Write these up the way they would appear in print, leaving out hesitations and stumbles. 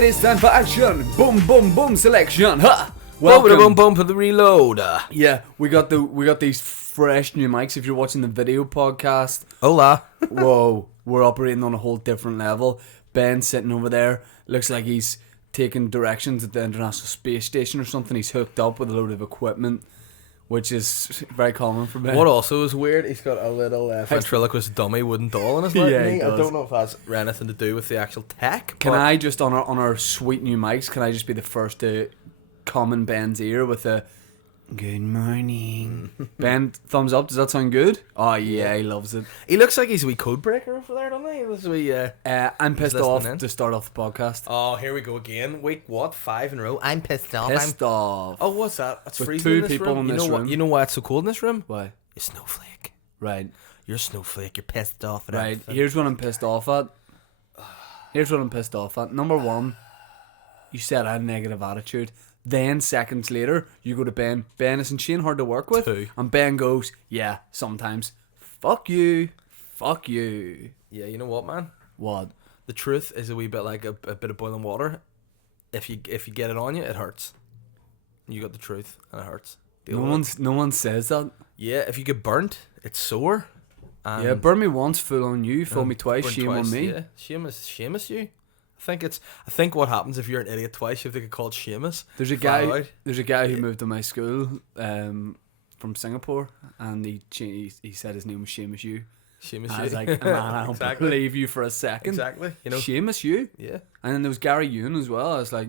It is time for action. Boom, boom, boom selection. Ha! Welcome. Boom, boom, for the reload. Yeah, we got these fresh new mics. If you're watching the video podcast, Hola. whoa, we're operating on a whole different level. Ben sitting over there looks like he's taking directions at the International Space Station or something. He's hooked up with a load of equipment, which is very common for Ben. What also is weird, he's got a little ventriloquist dummy wooden doll in his lap. Yeah, he I does. don't know if that's anything to do with the actual tech. Can I just on our sweet new mics? Can I just be the first to come in Ben's ear with a good morning? Ben, thumbs up. Does that sound good? Oh yeah, he loves it. He looks like he's a wee code breaker over there, doesn't he? This wee, I'm pissed listening off in. to start off the podcast. Oh, here we go again. Week what? 5 in a row. I'm pissed off. Pissed off. Oh, what's that? It's With freezing two in this people room. in You this know room. what? You know why it's so cold in this room? Why? You're snowflake. Right. You're a snowflake. You're pissed off at Right. everything. Here's what I'm pissed off at. Number one, you said I had a negative attitude. Then seconds later, you go to Ben. Ben, isn't Shane hard to work with? 2. And Ben goes, yeah, sometimes. Fuck you. Fuck you. Yeah, you know what, man? What? The truth is a wee bit like a bit of boiling water. If you get it on you, it hurts. You got the truth, and it hurts. Deal with it. No one says that. Yeah, if you get burnt, it's sore. And Yeah, burn me once, fool on you. Fool me twice, burn shame twice, on me. Yeah, Seamus you. I think what happens if you're an idiot twice, you have to get called Seamus. There's a Flat guy. out. There's a guy who moved to my school, from Singapore, and he said his name was Seamus you. Seamus I you. was like, man, I don't Exactly. believe you for a second. Exactly. You know. Seamus you. Yeah. And then there was Gary Yoon as well. I was like,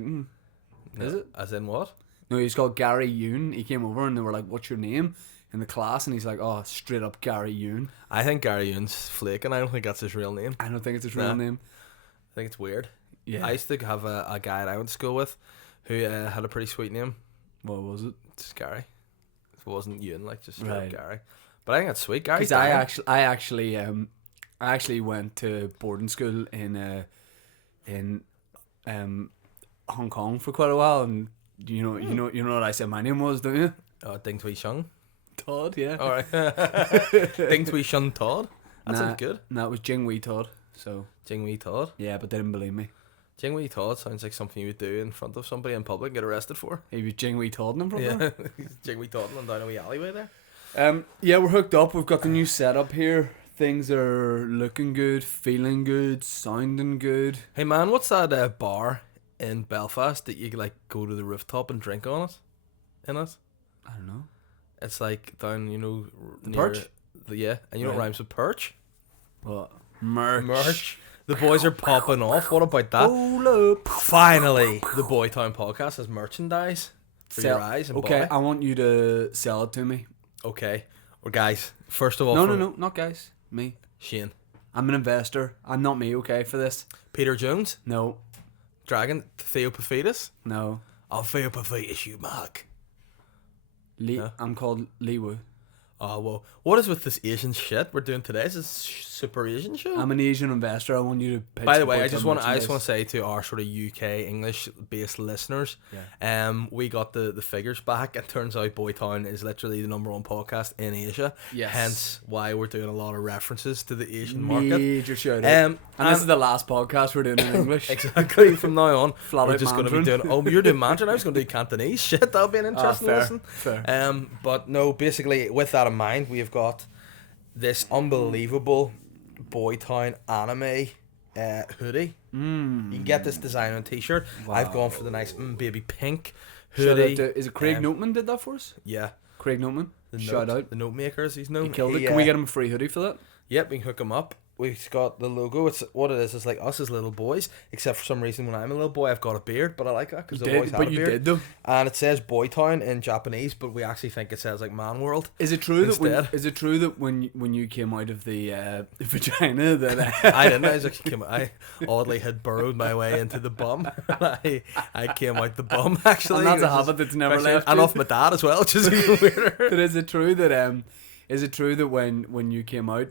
is it? As in what? No, he's called Gary Yoon. He came over and they were like, what's your name? In the class, and he's like, oh, straight up Gary Yoon. I think Gary Yoon's flaking. I don't think that's his real name. I don't think it's his real name. I think it's weird. Yeah. I used to have a guy that I went to school with who had a pretty sweet name. What was it? Just Gary. It wasn't Yoon, like just straight Right. up Gary. But I think that's sweet. Gary's Because dying. I actually went to boarding school in Hong Kong for quite a while, and you know what I said my name was, don't you? Ding Tui Shung. Todd, yeah. All right. Ding Tui Shun Todd. That sounds good. No, it was Jing Wee Todd. So Jing Wee Todd. yeah, but they didn't believe me. Jing Wee Todd sounds like something you would do in front of somebody in public and get arrested for. He was Jing Wee Todd in front of her. Yeah. Jing Wee Todd and down a wee alleyway there. Yeah, we're hooked up. We've got the new setup here. Things are looking good, feeling good, sounding good. Hey man, what's that bar in Belfast that you like go to the rooftop and drink on it? In it? I don't know. It's like down, The near Perch? Yeah, and you know what Right. rhymes with perch? What? Merch. The boys are popping off. What about that? Roll up. Finally, the Boytown podcast has merchandise for your eyes and Okay, body. I want you to sell it to me. Okay. Well, guys, first of all, No, not guys. Me. Shane. I'm an investor. I'm not me, okay, for this. Peter Jones, No. Dragon, Theopophatus. No. I'll Theopophatus you, Mark. No. I'm called Lee Wu. Oh, well, what is with this Asian shit we're doing today? Is this super Asian show? I'm an Asian investor. I want you to pitch By the way, I Boytown just want merchandise. to say to our sort of UK English based listeners, we got the figures back. It turns out Boytown is literally the #1 podcast in Asia. Yes. Hence why we're doing a lot of references to the Asian market. Major shout out. And this is the last podcast we're doing in English. Exactly. From now on, Flat we're out just going to be Mandarin. doing. Oh, you're doing Mandarin. I was going to do Cantonese. Shit, that'll be an interesting fair, listen. fair. But no, basically, with that in mind, we have got this unbelievable Boytown anime hoodie. You can get this design on a t-shirt. Wow. I've gone for the nice baby pink Shout out hoodie. to, is it Craig Notman did that for us? Yeah. Craig Notman. Shout out. The note makers, he's known. He killed it. Can we get him a free hoodie for that? Yep, we can hook him up. We've got the logo. It's what it is. It's like us as little boys, except for some reason when I'm a little boy, I've got a beard, but I like that because the boys have a beard. Did though. And it says Boytown in Japanese, but we actually think it says like Man World. Is it true Instead. when you came out of the vagina that I didn't. I oddly had burrowed my way into the bum. I came out the bum actually. and that's a which is habit that's never especially- left. And you? off my dad as well, which is even weirder. But is it true that when you came out,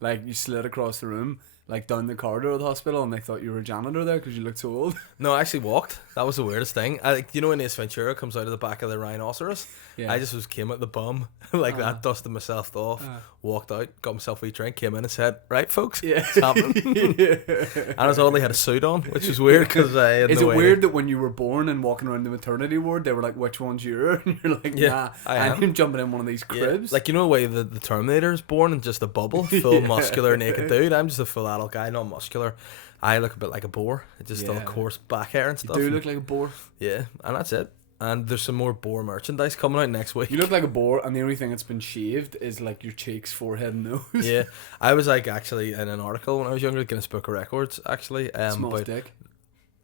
like you slid across the room like down the corridor of the hospital, and they thought you were a janitor there because you looked so old. No, I actually walked. That was the weirdest thing. You know when Ace Ventura comes out of the back of the rhinoceros? Yeah. I just came out the bum like that, dusted myself off, walked out, got myself a wee drink, came in and said, "Right, folks, Yeah. it's happening." And I was only had a suit on, which was weird because I had Is no it idea. weird that when you were born and walking around the maternity ward, they were like, "Which one's your?" And you're like, Yeah, "Nah, I am. I'm jumping in one of these cribs." Like, you know the way the Terminator is born in just a bubble, full muscular naked dude. I'm just a full adult guy, not muscular. I look a bit like a boar. It's just all coarse back hair and you stuff. do look like a boar. Yeah, and that's it. And there's some more boar merchandise coming out next week. You look like a boar, and the only thing that's been shaved is like your cheeks, forehead, and nose. Yeah, I was like actually in an article when I was younger, Guinness Book of Records actually. Small about, dick.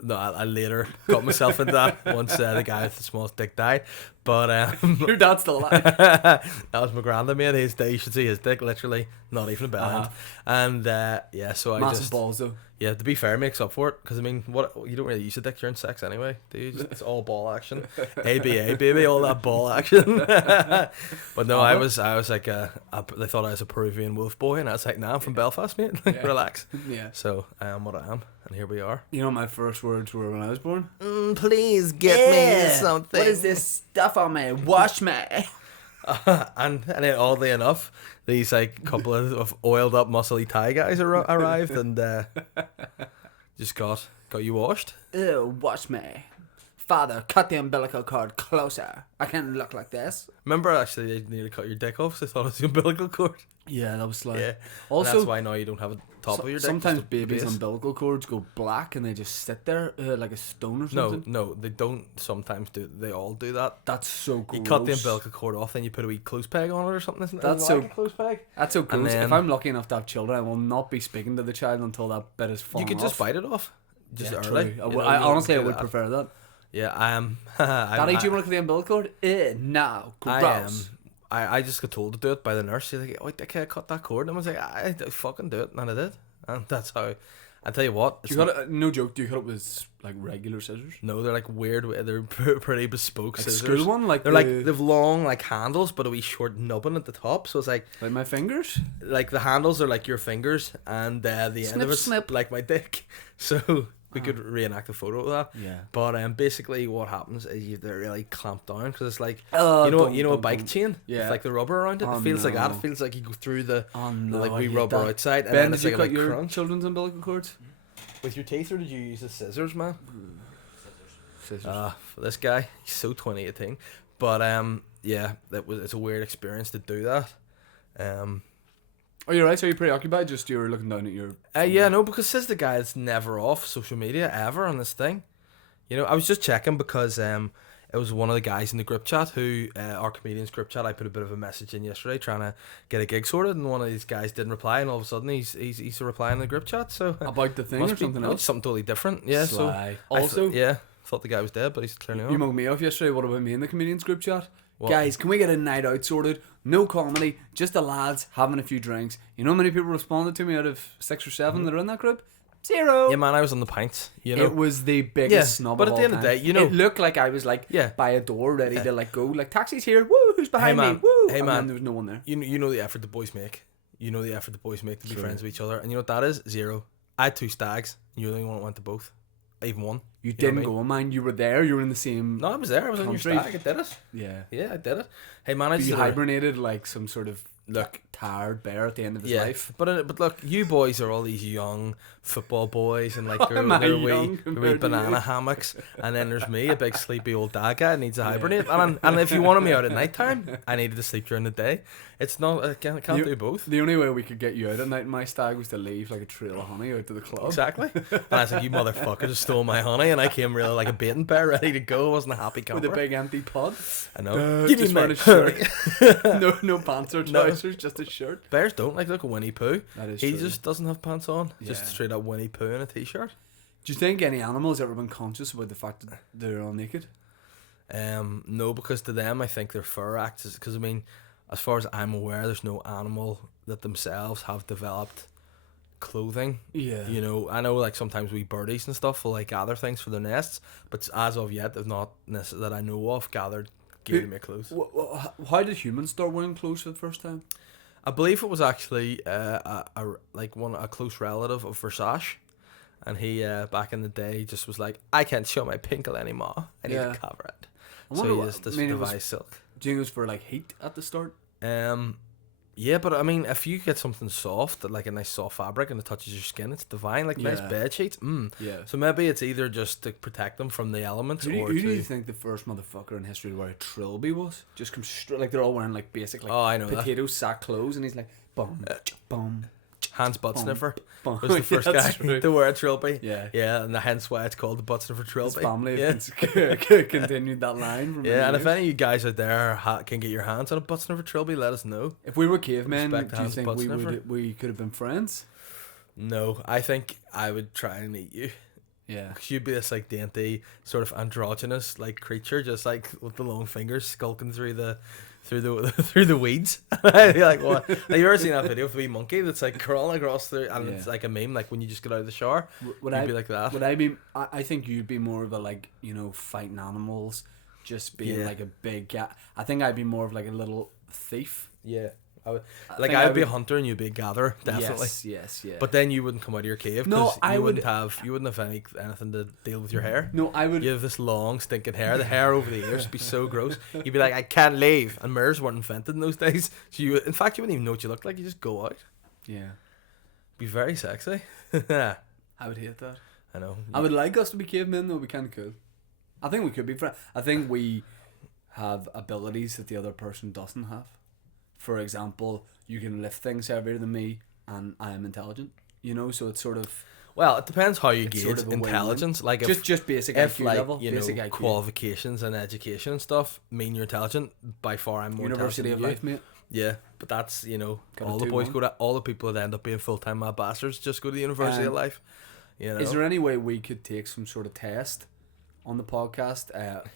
No, I later got myself into that once the guy with the smallest dick died. But Your dad's still alive. that was my granddad, mate. His day, you should see his dick, literally not even a bell end. And yeah, so I Massive just balls though. yeah. To be fair, it makes up for it because I mean, what you don't really use a dick during sex anyway, do you? It's all ball action, ABA baby, all that ball action. But no, I was like they thought I was a Peruvian wolf boy, and I was like, nah, I'm from Belfast, mate. Yeah. Relax. Yeah. So I am what I am, and here we are. You know what my first words were when I was born? Please get me something. What is this stuff on me? Wash me. And then oddly enough, these like couple of oiled up muscly Thai guys arrived and just got you washed. Ew, wash me. Father, cut the umbilical cord closer. I can't look like this. Remember, actually, they nearly cut your dick off, so they thought it was the umbilical cord. Yeah, that was like. Yeah. Also, and that's why now you don't have a top of your dick. sometimes just the babies' base. umbilical cords go black and they just sit there like a stone or something. No, they don't sometimes do. They all do that. That's so gross. You cut the umbilical cord off, then you put a wee close peg on it or something. Isn't That's it? so- Like a close peg. That's so gross. then- If I'm lucky enough to have children, I will not be speaking to the child until that bit is fallen You could off. just bite it off. Just Yeah, early. true. You know, I you don't honestly, I do would that. prefer that. Yeah, I am. Daddy, do you want to cut the umbilical cord? No, gross. I am. I just got told to do it by the nurse. She's like, "Oh, can I cut that cord?" And I was like, "I fucking do it," and I did. And that's how. I tell you what. Do you cut it? No joke. Do you cut it with like regular scissors? No, they're like weird. They're pretty bespoke Like scissors. school one, like They're like they've long like handles, but a wee short nubbin at the top. So it's like my fingers. like the handles are like your fingers, and the end of it's snip. like my dick. So we could reenact a photo of that. Yeah. But basically what happens is you have to really clamp down because it's like Oh, you know a bike chain. Yeah. With like the rubber around it. Oh, it feels like that. no. It feels like you go through the Oh no, like I we hate rubber that. outside. And Ben, then did it's you like a cut big your crunch. children's umbilical cords? With your teeth, or did you use the scissors, man? Scissors. For this guy, he's so 2018. But yeah, it's a weird experience to do that. Oh, you're right. So you're preoccupied. Just you're looking down at your. Yeah, no, because says the guy that's never off social media ever on this thing. You know, I was just checking because it was one of the guys in the group chat who our comedians group chat. I put a bit of a message in yesterday trying to get a gig sorted, and one of these guys didn't reply, and all of a sudden he's replying in the group chat. So About the thing must or be- something no, else. it's something totally different. Yeah, Sly. so I Also, yeah, thought the guy was dead, but he's clearly you not. mugged me off yesterday. What about me in the comedians group chat? What? Guys, can we get a night out sorted? No comedy, just the lads having a few drinks. You know how many people responded to me out of 6 or 7 that are in that group? 0. Yeah, man, I was on the pints. You know, It was the biggest Yeah, snub but of at the all end of the time. day, you know- it looked like I was like Yeah. by a door ready to like go. Like, taxi's here. Woo! Who's behind man. me? Woo! Hey, and man. then there was no one there. you know the effort the boys make. You know the effort the boys make to be True. friends with each other, and you know what that is? 0. I had 2 stags, and you're the only one that went to both. Even one. You know didn't what I mean? go, man. You were there. You were in the same. No, I was there. I was on your Country. stag. I did it. Yeah. Yeah, I did it. Hey, man, I You just hibernated like some sort of Look. tired bear at the end of his yeah. life. But look, you boys are all these young football boys, and like Am I they're young wee compared to banana you? hammocks, and then there's me, a big sleepy old dad guy that needs to hibernate. And if you wanted me out at night time, I needed to sleep during the day. It's not. I can't You- do both. The only way we could get you out at night in my stag was to leave like a trail of honey out to the club. Exactly. And I was like, you motherfuckers stole my honey, and I came really like a baiting bear, ready to go. I wasn't a happy camper. With a big empty pod. I know. Just wearing a shirt. no pants or No. trousers, just a shirt. Bears don't like look at Winnie Pooh. That is He true. just doesn't have pants on. Just Yeah. straight up Winnie Pooh in a t-shirt. Do you think any animal has ever been conscious about the fact that they're all naked? No, because to them, I think their fur acts because I mean, as far as I'm aware, there's no animal that themselves have developed clothing. Yeah. You know, I know like sometimes we birdies and stuff will like gather things for their nests, but as of yet, they've not that I know of gathered gear to make clothes. How did humans start wearing clothes for the first time? I believe it was actually a close relative of Versace, and he back in the day just was like, I can't show my pinkle anymore. I need to cover it. So he just devised silk. Do you think it was for like heat at the start? Yeah, but I mean, if you get something soft, like a nice soft fabric, and it touches your skin, it's divine. Like nice bed sheets. Yeah. So maybe it's either just to protect them from the elements, Who do you think the first motherfucker in history to wear a trilby was? Just come straight, like they're all wearing like basic like I know potato sack clothes, and he's like boom, boom. Hans Butt Boom, Sniffer boom. was the first guy to wear a trilby. Yeah. Yeah, and hence why it's called the Butt Sniffer trilby. His family have continued that line. From and if any of you guys out there can get your hands on a Butt Sniffer trilby, let us know. If we were cavemen, Respect do you think we could have been friends? No, I think I would try and eat you. Yeah. Because you'd be this like dainty, sort of androgynous like creature, just like with the long fingers skulking through the weeds. You're like, what? Have you ever seen that video of the wee monkey that's like crawling across the and it's like a meme, like when you just get out of the shower, you'd be like that. Would I be? I think you'd be more of a like, you know, fighting animals, just being like a big cat. I think I'd be more of like a little thief. Yeah. I would be a hunter and you'd be a gatherer, definitely. Yes. But then you wouldn't come out of your cave because you wouldn't have anything to deal with your hair. No, I would. You have this long stinking hair. The hair over the ears would be so gross. You'd be like, I can't leave. And mirrors weren't invented in those days, so in fact, you wouldn't even know what you looked like. You just go out. Yeah. Be very sexy. I would hate that. I know. I would like us to be cavemen though. It'd be kind of cool. I think we could be friends. I think we have abilities that the other person doesn't have. For example, you can lift things heavier than me, and I am intelligent. You know, so it's sort of. Well, it depends how you gauge sort of intelligence. Like just basic if IQ like level, you basic know IQ. Qualifications and education and stuff mean you're intelligent. By far, I'm more University of intelligent than Life, you. mate. Yeah, but that's Got all a the boys 2-1. go to. All the people that end up being full time bastards just go to the University of Life. You know. Is there any way we could take some sort of test on the podcast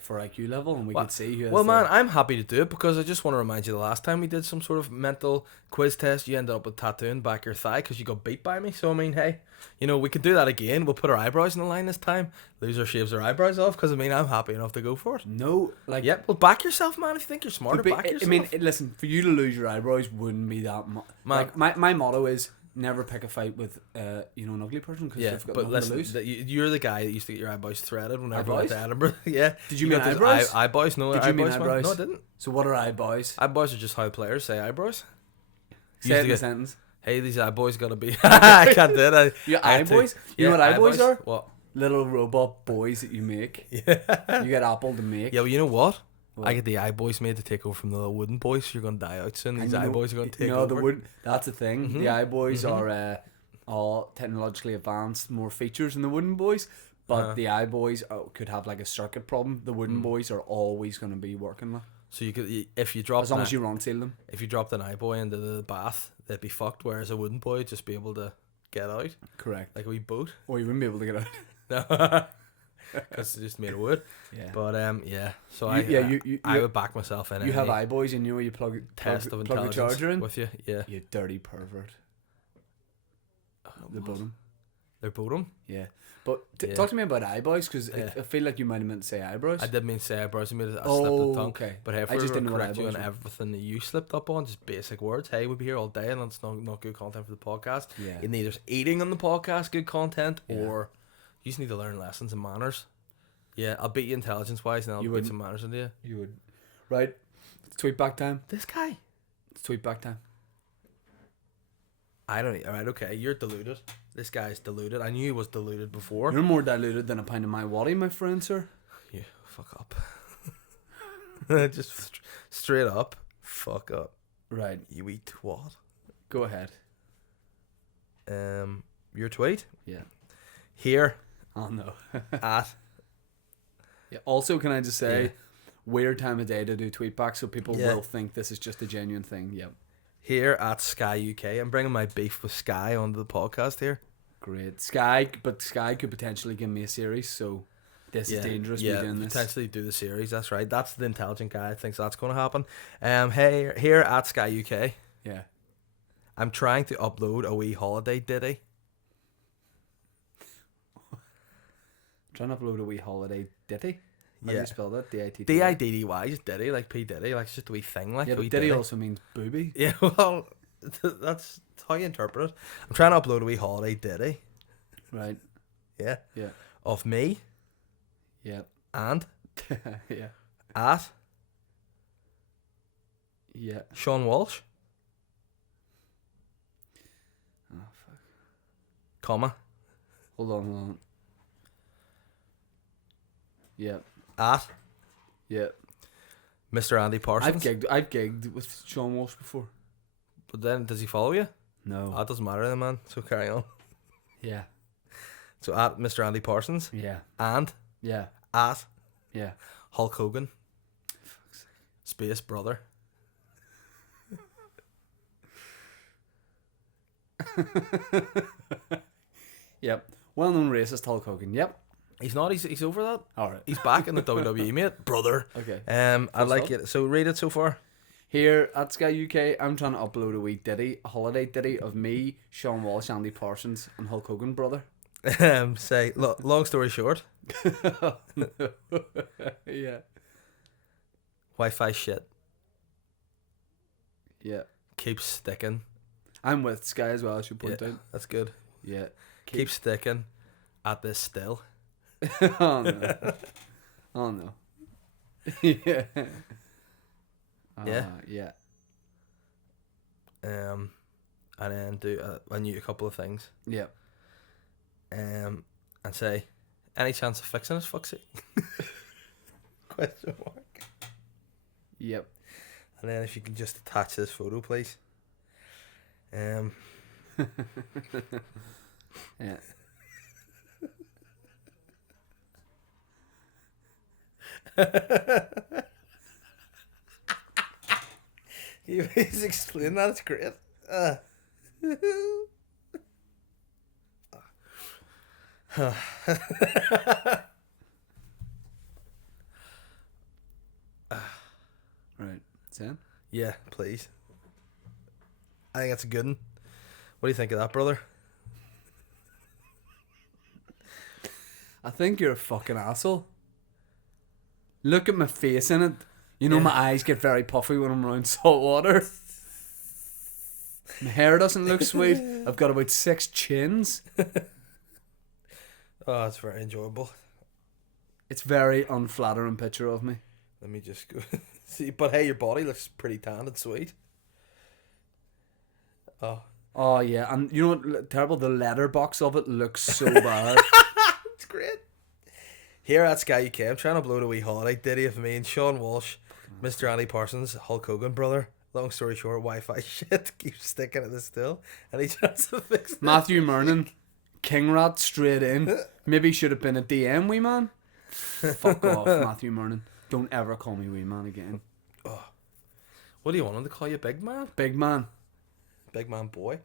for IQ level, and we could see who? Well, man, I'm happy to do it because I just want to remind you the last time we did some sort of mental quiz test, you ended up with tattoo in the back of your thigh because you got beat by me. So I mean, hey, we could do that again. We'll put our eyebrows in the line this time. Loser shaves their eyebrows off because I mean, I'm happy enough to go for it. No, like yep. Well, back yourself, man. If you think you're smarter, back yourself. I mean, listen, for you to lose your eyebrows wouldn't be that much. Like my motto is never pick a fight with an ugly person because they've got nothing to lose. You're the guy that used to get your eyebrows threaded whenever I Eyebrows? went to Edinburgh. Yeah. Did you mean eyebrows? Eyebrows? No, Did you mean eyebrows, man. eyebrows? No, I didn't. So what are eyebrows? Eyebrows are just how players say eyebrows. Say it in a sentence. Hey, these eyeboys gotta be. I can't do it. You eyeboys? You know what eyeboys are? What? Little robot boys that you make. Yeah. You get Apple to make. Yeah, well, you know what? What? I get the eyeboys made to take over from the little wooden boys. So you're gonna die out soon. These eyeboys are gonna take over. That's the thing. Mm-hmm. The eyeboys are all technologically advanced, more features than the wooden boys. But the eyeboys could have like a circuit problem. The wooden boys are always going to be working. So you could, if you drop as long as you run seal them. If you dropped an eyeboy into the bath, they'd be fucked. Whereas a wooden boy would just be able to get out. Correct. Like a wee boat. Or you wouldn't be able to get out. No. Because it's just made of wood. Yeah. But yeah. So I would back myself in. You have eyeboys and you know you plug the charger in with you. Yeah. You dirty pervert. The bottom. They're bottom. Yeah. But talk to me about eyebrows because I feel like you might have meant to say eyebrows. I did mean to say eyebrows. I made a slip of the tongue. Okay. But hey, if I just didn't correct you on everything that you slipped up on, just basic words. Hey, we'll be here all day and it's not good content for the podcast. Yeah. You neither eating on the podcast good content or you just need to learn lessons and manners. Yeah, I'll beat you intelligence wise and I'll beat some manners into you. You would. Right. It's tweet back time. This guy. It's tweet back time. I don't. Alright, okay. You're deluded. This guy's deluded. I knew he was deluded before. You're more diluted than a pint of my waddy, my friend, sir. You fuck up. Just straight up. Fuck up. Right. You wee twat. Go ahead. Your tweet? Yeah. Here. Oh no. At. Yeah. Also, can I just say, weird time of day to do tweet back, so people will think this is just a genuine thing. Yep. Here at Sky UK. I'm bringing my beef with Sky onto the podcast here. Great. Sky could potentially give me a series, so this is dangerous. Yeah, doing this. Potentially do the series. That's right. That's the intelligent guy that thinks that's going to happen. Hey, here at Sky UK. Yeah. I'm trying to upload a wee holiday ditty. Trying to upload a wee holiday ditty? How do you spell that? D-I-T-T? D-I-D-D-Y, just ditty, like P. Diddy. Like, it's just a wee thing. Like, yeah, but ditty also means booby. Yeah, well, That's how you interpret it. I'm trying to upload a wee holiday diddy. Right. Yeah. Yeah. Of me Yeah. and Yeah. at Yeah. Sean Walsh, Oh fuck. comma, Hold on. Yeah. at Yeah. Mr. Andy Parsons. I've gigged with Sean Walsh before. But then, does he follow you? No. That doesn't matter then, man. So carry on. Yeah. So at Mr. Andy Parsons Yeah. and Yeah. at Yeah. Hulk Hogan, space brother. Yep. Well-known racist Hulk Hogan. Yep. He's not. He's over that. All right. He's back in the WWE, mate, brother. Okay. I like stop. it. So read it so far. Here at Sky UK, I'm trying to upload a wee ditty, a holiday ditty of me, Sean Walsh, Andy Parsons, and Hulk Hogan, brother. Say, long story short, Yeah. Wi-Fi shit Yeah. keeps sticking. I'm with Sky as well, I should point Yeah, out. that's good. Yeah. Keep sticking at this still. Oh no. Oh no. Yeah. Yeah. Yeah. And then do a couple of things. Yeah. And say, any chance of fixing it? Fuck's sake. Question mark. Yep. And then if you can just attach this photo, please. Yeah. He's explaining that. It's great. Right. Sam? Yeah, please. I think that's a good one. What do you think of that, brother? I think you're a fucking asshole. Look at my face in it. You know, Yeah. my eyes get very puffy when I'm around salt water. My hair doesn't look sweet. I've got about 6 chins. Oh, it's very enjoyable. It's very unflattering picture of me. Let me just go see. But hey, your body looks pretty tanned and sweet. Oh, Oh yeah, and you know what? Terrible. The letterbox of it looks so bad. it's great. Here at Sky UK, I'm trying to upload a wee holiday ditty of me and Sean Walsh, Mr. Andy Parsons, Hulk Hogan, brother. Long story short, Wi-Fi shit keeps sticking at this still. Any chance of fixing it? Matthew Mernon, King Rat straight in. Maybe should have been a DM, wee man. Fuck off, Matthew Mernon. Don't ever call me wee man again. What do you want him to call you, big man? Big man. Big man boy.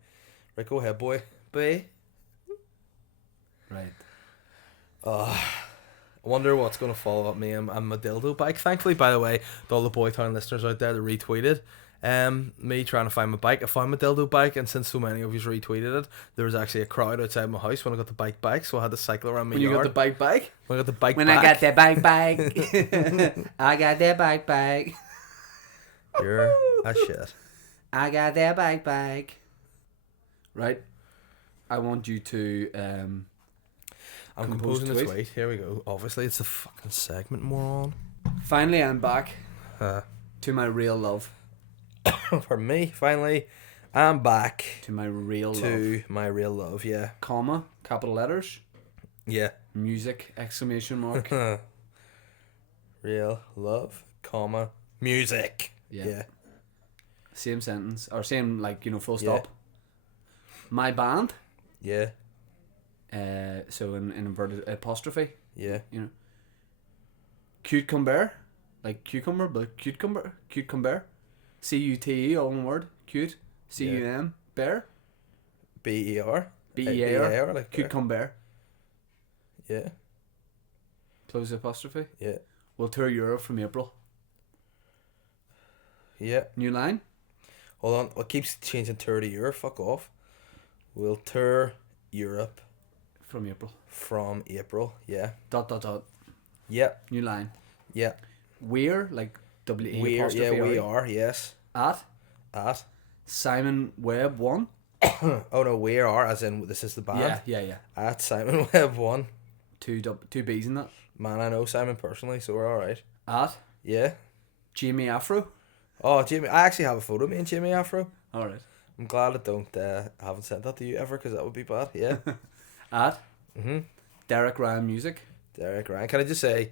Right, go ahead, boy. Boy. Right. I wonder what's going to follow up me and my dildo bike. Thankfully, by the way, to all the Boytown listeners out there that retweeted me trying to find my bike. I found my dildo bike, and since so many of you retweeted it, there was actually a crowd outside my house when I got the bike back, so I had to cycle around my When yard. you got the bike bike? When I got the bike When back. I got the bike I got the bike. You're a shit. I got the bike. Right. I want you to I'm composing this tweet. Here we go. Obviously, it's a fucking segment, moron. Finally, I'm back Uh, to my real love. for me, finally, I'm back To my real love. to my real love. Yeah. Comma, capital letters, Yeah. music, exclamation mark. Real love, comma, music. Yeah. Same sentence, or same, like, you know, full Yeah. stop. My band, Yeah. so in inverted apostrophe, Yeah. you know. Cute Cum Bear, like cucumber, but Cute Cum Bear. Cute Cum Bear. C-U-T-E, all one word. Cute. C-U-M. Bear. B-E-R. B-E-A-R. like Cute bear. Cum Bear. Yeah. Close the apostrophe. Yeah. We'll tour Europe from April. Yeah. New line. Hold on. It keeps changing tour to Europe. Fuck off. We'll tour Europe From April. from April. Yeah. Dot, dot, dot. Yeah. New line. Yeah. We're, like W-E We are. apostrophe Yeah, we R-E. are. Yes. At At Simon Webb 1. Oh no, we are, as in this is the band. Yeah. At Simon Webb 1. Two B's in that. Man, I know Simon personally, so we're alright. At Yeah. Jamie Afro. Oh, Jamie, I actually have a photo of me and Jamie Afro. Alright. I'm glad I haven't sent that to you ever, because that would be bad. Yeah. At Mhm. Derek Ryan Music. Derek Ryan. Can I just say,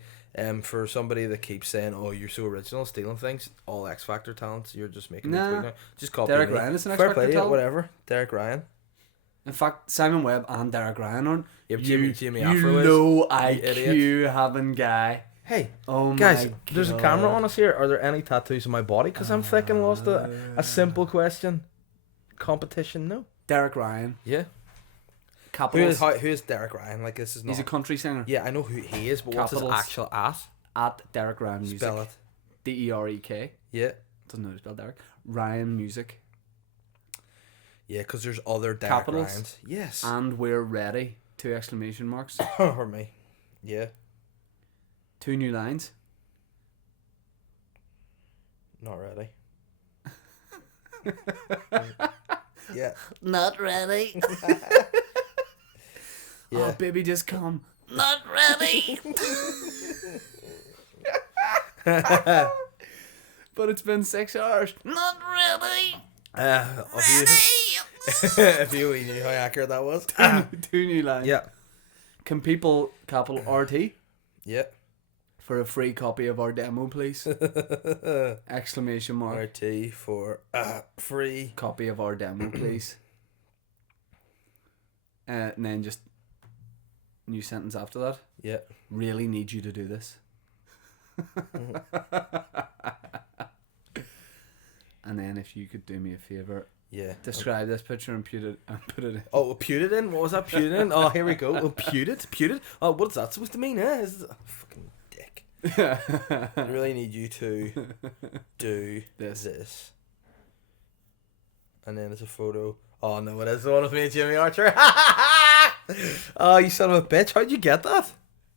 for somebody that keeps saying, "Oh, you're so original, stealing things," all X Factor talents, you're just making me tweet now. Just copy Derek me. Ryan is an X Fair Factor play, talent. whatever. Derek Ryan. In fact, Simon Webb and Derek Ryan aren't. Yep, you Jamie Afro is. low idiot. IQ having guy. Hey, Oh guys, my there's a God. camera on us here. Are there any tattoos on my body? Because I'm thinking lost a simple question. Competition, no. Derek Ryan. Yeah. Capitals. Who is Derek Ryan? Like, this is not. He's a country singer. Yeah, I know who he is, but what's his Capitals. actual ass? At Derek Ryan Music. Spell it. DEREK. Yeah. Doesn't know how to spell Derek. Ryan Music. Yeah, because there's other Derek Capitals. Ryans. Yes. And we're ready. 2 exclamation marks. Or me. Yeah. 2 new lines. Not ready. Yeah. Not ready. Yeah. Oh, baby, just come. Not ready. But it's been 6 hours. Not ready. If you knew how accurate that was. 2 new lines. Yeah. Can people, capital RT, Yeah. for a free copy of our demo, please? Exclamation mark. RT for free. Copy of our demo, please. And then just new sentence after that. Yeah. Really need you to do this. And then if you could do me a favour, Yeah. describe this picture and put it in. Oh, pewed it in? What was that? Pewed it in? Oh, here we go. Oh, pewed it? Pewed it? Oh, what's that supposed to mean? Fucking dick. I really need you to do this. And then there's a photo. Oh, no, it is the one of me and Jimmy Archer. Oh, you son of a bitch. How'd you get that?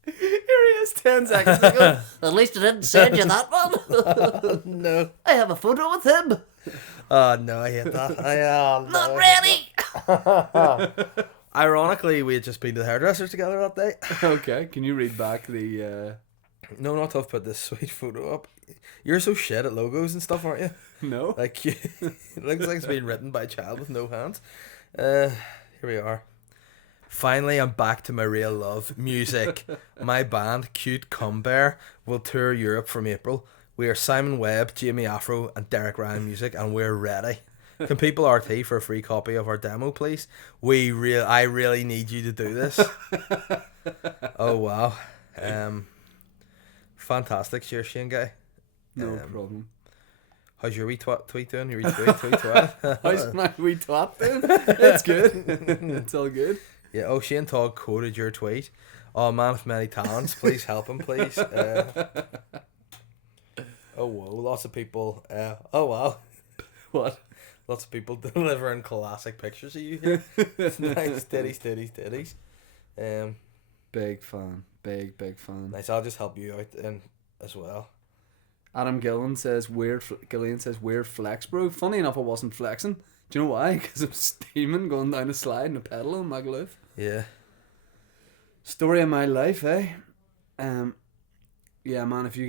Here he is 10 seconds ago. At least I didn't send you that one. No. I have a photo with him. Oh, no, I hate that. Not ready. Ironically, we had just been to the hairdressers together that day. Okay, can you read back the... No, not to have put this sweet photo up. You're so shit at logos and stuff, aren't you? No? Like, it looks like it's been written by a child with no hands. Here we are. Finally, I'm back to my real love, music. My band, Cute Cum Bear, will tour Europe from April. We are Simon Webb, Jamie Afro, and Derek Ryan Music, and we're ready. Can people RT for a free copy of our demo, please? I really need you to do this. Oh wow, fantastic, cheers, Shane guy. No problem. How's your wee tweet doing? Your wee twat? How's my wee twat doing? It's good. It's all good. Yeah. Oh, Shane Todd quoted your tweet. Oh, man of many talents, please help him, please. Oh whoa, lots of people. Oh wow. What? Lots of people delivering classic pictures of you here. Nice, titties. Big fan. Big fan. Nice. I'll just help you out in as well. Adam Gillian says weird flex, bro. Funny enough, I wasn't flexing. Do you know why? Because I'm steaming, going down a slide and a pedal on Magaluf. Yeah. Story of my life, eh? Yeah, man. If you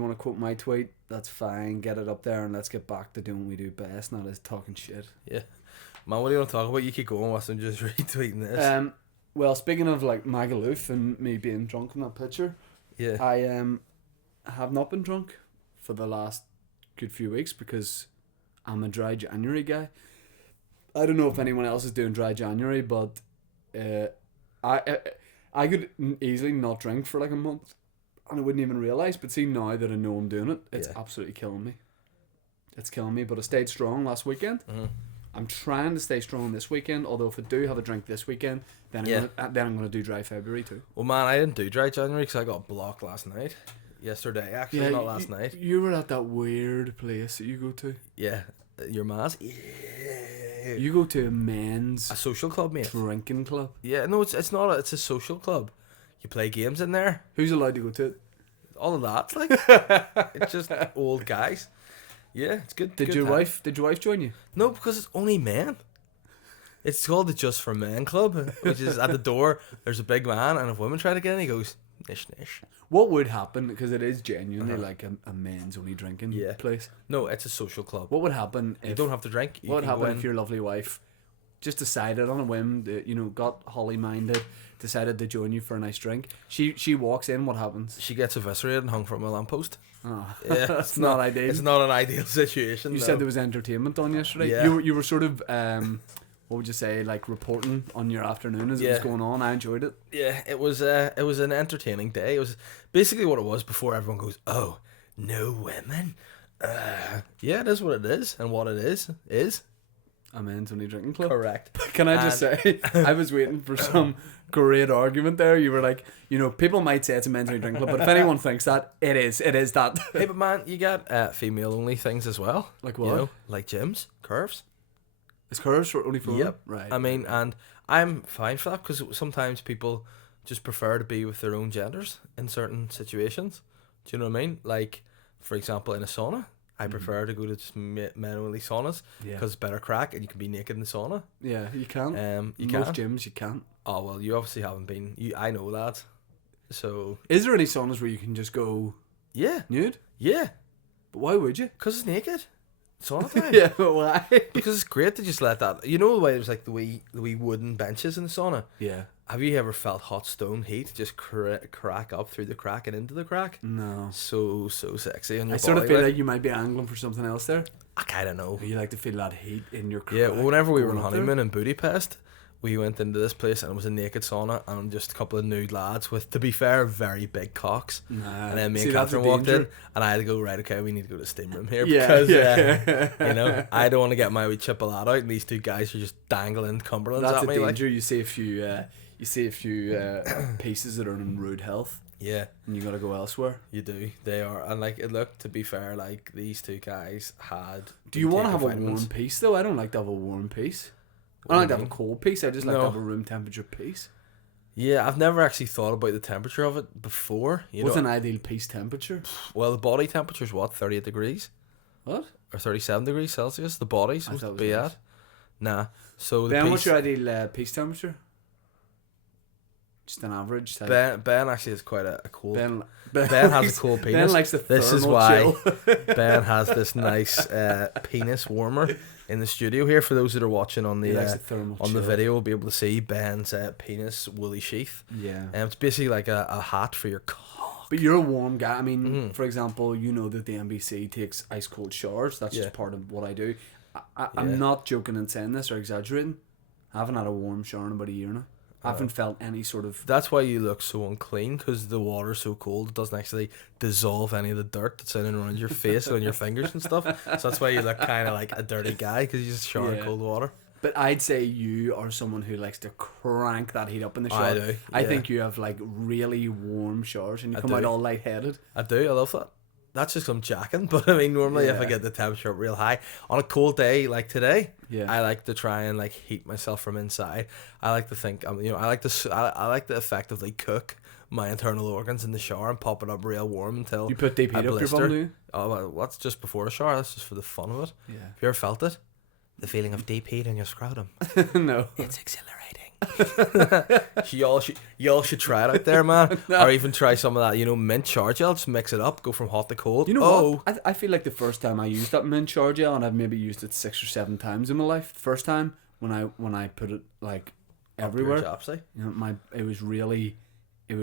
want to quote my tweet, that's fine. Get it up there and let's get back to doing what we do best. Not as talking shit. Yeah. Man, what do you want to talk about? You keep going whilst I'm just retweeting this. Well, speaking of like Magaluf and me being drunk in that picture, Yeah. I have not been drunk for the last good few weeks because I'm a dry January guy. I don't know if anyone else is doing dry January, but I could easily not drink for like a month and I wouldn't even realise. But see, now that I know I'm doing it, it's absolutely killing me. It's killing me, but I stayed strong last weekend. Mm-hmm. I'm trying to stay strong this weekend, although if I do have a drink this weekend, then I'm gonna do dry February too. Well, man, I didn't do dry January because I got blocked last night. Yesterday, actually, not last night. You were at that weird place that you go to. Yeah, your ma's. Yeah. You go to a men's a social club, mate. Drinking club. Yeah, no, it's not. It's a social club. You play games in there. Who's allowed to go to it? All of that, like, it's just old guys. Yeah, it's good. Did good your time. wife join you? No, because it's only men. It's called the Just for Men Club, which is at the door. There's a big man, and if women try to get in, he goes nish nish. What would happen, because it is genuinely like a men's only drinking Yeah. place? No, it's a social club. What would happen if You don't have to drink. what would can go happen in. if your lovely wife just decided on a whim that, you know, got holly minded, decided to join you for a nice drink? She walks in. What happens? She gets eviscerated and hung from a lamppost. Oh, Yeah, it's not ideal. It's not an ideal situation. You no. said there was entertainment on yesterday. Yeah. You were sort of what would you say, like reporting on your afternoon as it was Yeah. going on. I enjoyed it. Yeah, it was an entertaining day. It was basically what it was before everyone goes, oh, no women. Yeah, it is what it is, and what it is A men's only drinking club. correct. Can I just say, I was waiting for some great argument there. You were like, you know, people might say it's a men's only drinking club, but if anyone thinks that, it is that. Hey, but man, you got female only things as well. Like what? You know, like gyms, curves. Is curves only for Yep. right? I mean, and I'm fine for that because sometimes people just prefer to be with their own genders in certain situations. Do you know what I mean? Like, for example, in a sauna, I prefer to go to just men only saunas Yeah. because it's better crack and you can be naked in the sauna. Yeah, you can. You Most can. gyms you can't. Oh well, you obviously haven't been. I know that. So Is there any saunas where you can just go yeah, nude? yeah, But why would you? because it's naked. Sauna time. Yeah, but why? Because it's great to just let that. You know the way there's like the wee wooden benches in the sauna. Yeah. Have you ever felt hot stone heat just crack up through the crack and into the crack? No. So sexy on your I body. sort of feel like like you might be angling for something else there. I kind of know. You like to feel that heat in your Yeah, well, whenever we were on going up there. honeymoon in Budapest, we went into this place and it was a naked sauna and just a couple of nude lads with, to be fair, very big cocks. Nah. And then me See, and that's Catherine the walked in danger. and I had to go, right, okay, we need to go to the steam room here Yeah, because, yeah. you know, I don't want to get my wee chipolata out and these two guys are just dangling Cumberlands That's at a me. Like, danger. You see a few pieces that are in rude health, yeah, and you gotta go elsewhere. you do. They are. And, like, it looked, to be fair, like, these two guys had... Do you want to have taken a warm vitamins. piece though? I don't like to have a warm piece. I What don't like do to you have a mean? cold piece. I just like to No. have a room temperature piece. Yeah, I've never actually thought about the temperature of it before. You What's know, an ideal piece temperature? well, the body temperature is what, 38 degrees What? or 37 degrees Celsius. The body's I supposed thought to it be was at. Nah. So the Ben, what's piece, your ideal piece temperature? Just an average. Type. Ben actually has quite a cool. Ben Ben has likes- a cool Ben penis. likes the This is thermal why chill. Ben has this nice penis warmer in the studio here. For those that are watching on He the likes the thermal on the chill. video, will be able to see Ben's penis woolly sheath. Yeah. It's basically like a hat for your cock. But you're a warm guy. I mean, Mhm. for example, you know that the NBC takes ice cold showers. That's Yeah. just part of what I do. Yeah. I'm not joking and saying this or exaggerating. I haven't had a warm shower in about a year now. I haven't felt any sort of. That's why you look so unclean, because the water's so cold. It doesn't actually dissolve any of the dirt that's in and around your face and on your fingers and stuff. So that's why you look kind of like a dirty guy, because you just shower in Yeah. cold water. But I'd say you are someone who likes to crank that heat up in the shower. I do, I yeah. think you have like really warm showers and you I come do. out all lightheaded. I do. I love that. That's just I'm jacking. But I mean, normally if I Yeah. get the temperature up real high on a cold day like today, Yeah. I like to try and like heat myself from inside. I like to think, I like to, I like to effectively cook my internal organs in the shower and pop it up real warm until You put deep I heat up your blister. bum, do you? Oh, well, that's just before the shower. That's just for the fun of it. Yeah. Have you ever felt it? The feeling of deep heat in your scrotum. No. It's exhilarating. y'all should try it out there, man. No. Or even try some of that, mint shower gel. Just mix it up. Go from hot to cold. You know oh, what? I feel like the first time I used that mint shower gel, and I've maybe used it 6 or 7 times in my life. The first time when I put it like everywhere, Chopsy. it was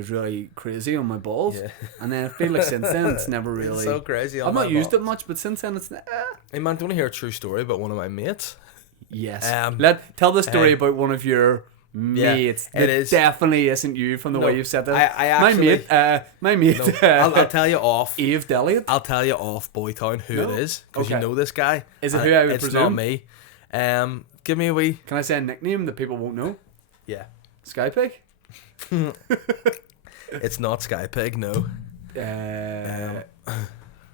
really crazy on my balls. Yeah. And then I feel like since then it's never really. It's so crazy. on I've my not used balls. it much, but since then it's. Hey man, do you want to hear a true story about one of my mates? Yes. Tell the story about one of your mates. it That is. definitely isn't you from the No, way you've said that. I actually- My mate. No, I'll tell you off. Eve Deliot. I'll tell you off Boytown who No? it is, because Okay. you know this guy. Is it and who I would It's presume? not me. Give me a wee. Can I say a nickname that people won't know? Yeah. Skypig. It's not Skypig. No.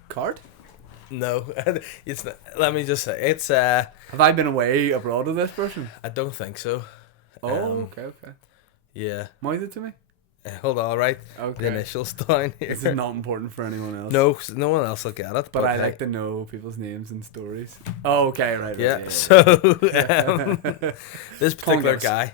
Card. No. It's. Not, let me just say it's. Have I been away abroad with this person? I don't think so. Oh, okay. Yeah. Mouth it to me. Hold on, right? Okay. The initials down here. This is not important for anyone else. No, 'cause no one else will get it. But I hey. like to know people's names and stories. Oh, okay, right. Yeah. Yeah. So this particular Tongas. guy,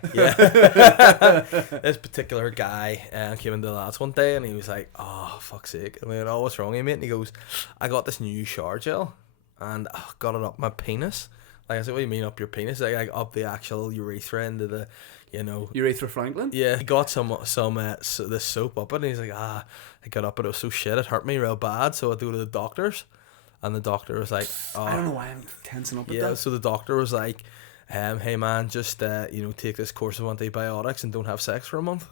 this particular guy came into the lads one day and he was like, "Oh, fuck's sake!" I went, "Oh, what's wrong with you, mate?" And he goes, "I got this new shower gel, and got it up my penis." Like I said, "What do you mean up your penis?" Like up the actual urethra into the, Urethra Franklin. Yeah, he got this soap up it, and he's like, I got up, but it was so shit, it hurt me real bad, so I had to go to the doctors, and the doctor was like, I don't know why I'm tensing up with yeah, that. so the doctor was like, hey man, just take this course of antibiotics and don't have sex for a month.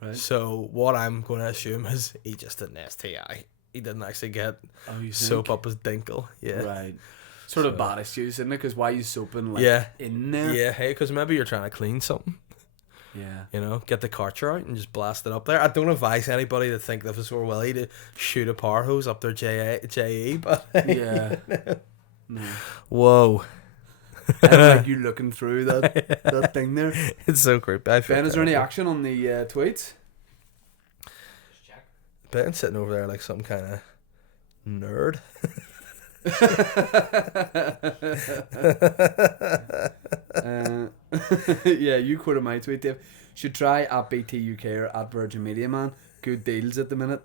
Right. So what I'm going to assume is he just had an STI. He didn't actually get soap up his dinkle. Yeah. Right. Sort of bad excuse, isn't it? Because why are you soaping in there? Yeah, hey, because maybe you're trying to clean something. Yeah. Get the Karcher out and just blast it up there. I don't advise anybody to think that if it's sore willy to shoot a power hose up their JE, but Yeah. No. Whoa. And like you looking through that thing there. It's so creepy. Ben, is there any action on the tweets? Ben's sitting over there like some kind of nerd. Yeah, you quoted my tweet, Dave. Should try at BT UK or at Virgin Media, man. Good deals at the minute.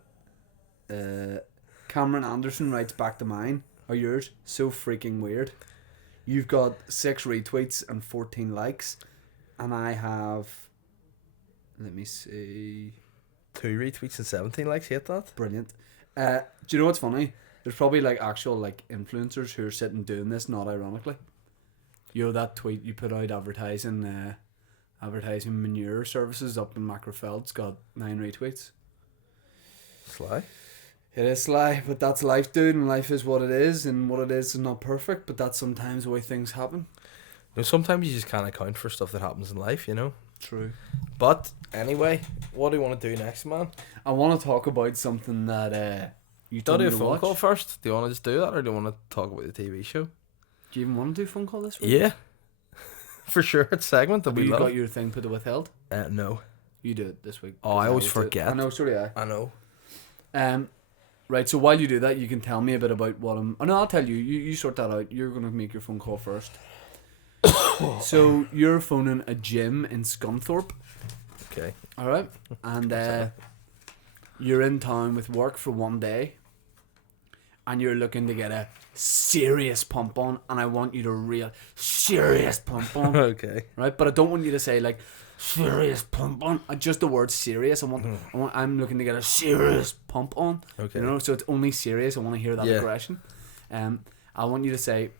Cameron Anderson writes back to mine. Or yours. So freaking weird. You've got 6 retweets and 14 likes. And I have... Let me see... 2 retweets and 17 likes. Hate that. Brilliant. Do you know what's funny? There's probably like actual like influencers who are sitting doing this, not ironically. You know that tweet you put out advertising manure services up in Macrofeld's got 9 retweets. Sly. It is sly, but that's life, dude, and life is what it is, and what it is not perfect, but that's sometimes the way things happen. No, sometimes you just can't account for stuff that happens in life, True. But anyway, what do you want to do next, man? I want to talk about something that you Do you told do me a to phone watch. call first? Do you want to just do that, or do you want to talk about the TV show? Do you even want to do a phone call this week? Yeah, for sure. It's a segment that Have we you love. got your thing put to withheld? No. You do it this week. Oh, I always do it. forget. I know, so do I. I know. Right, so while you do that, you can tell me a bit about what I'm... Oh, no, I'll tell you. You sort that out. You're going to make your phone call first. So, you're phoning a gym in Scunthorpe. Okay. Alright? And you're in town with work for one day. And you're looking to get a serious pump on. And I want you to real serious pump on. Okay. Right? But I don't want you to say, like, serious pump on. Just the word serious. I'm looking to get a serious pump on. Okay. So it's only serious. I want to hear that aggression. I want you to say,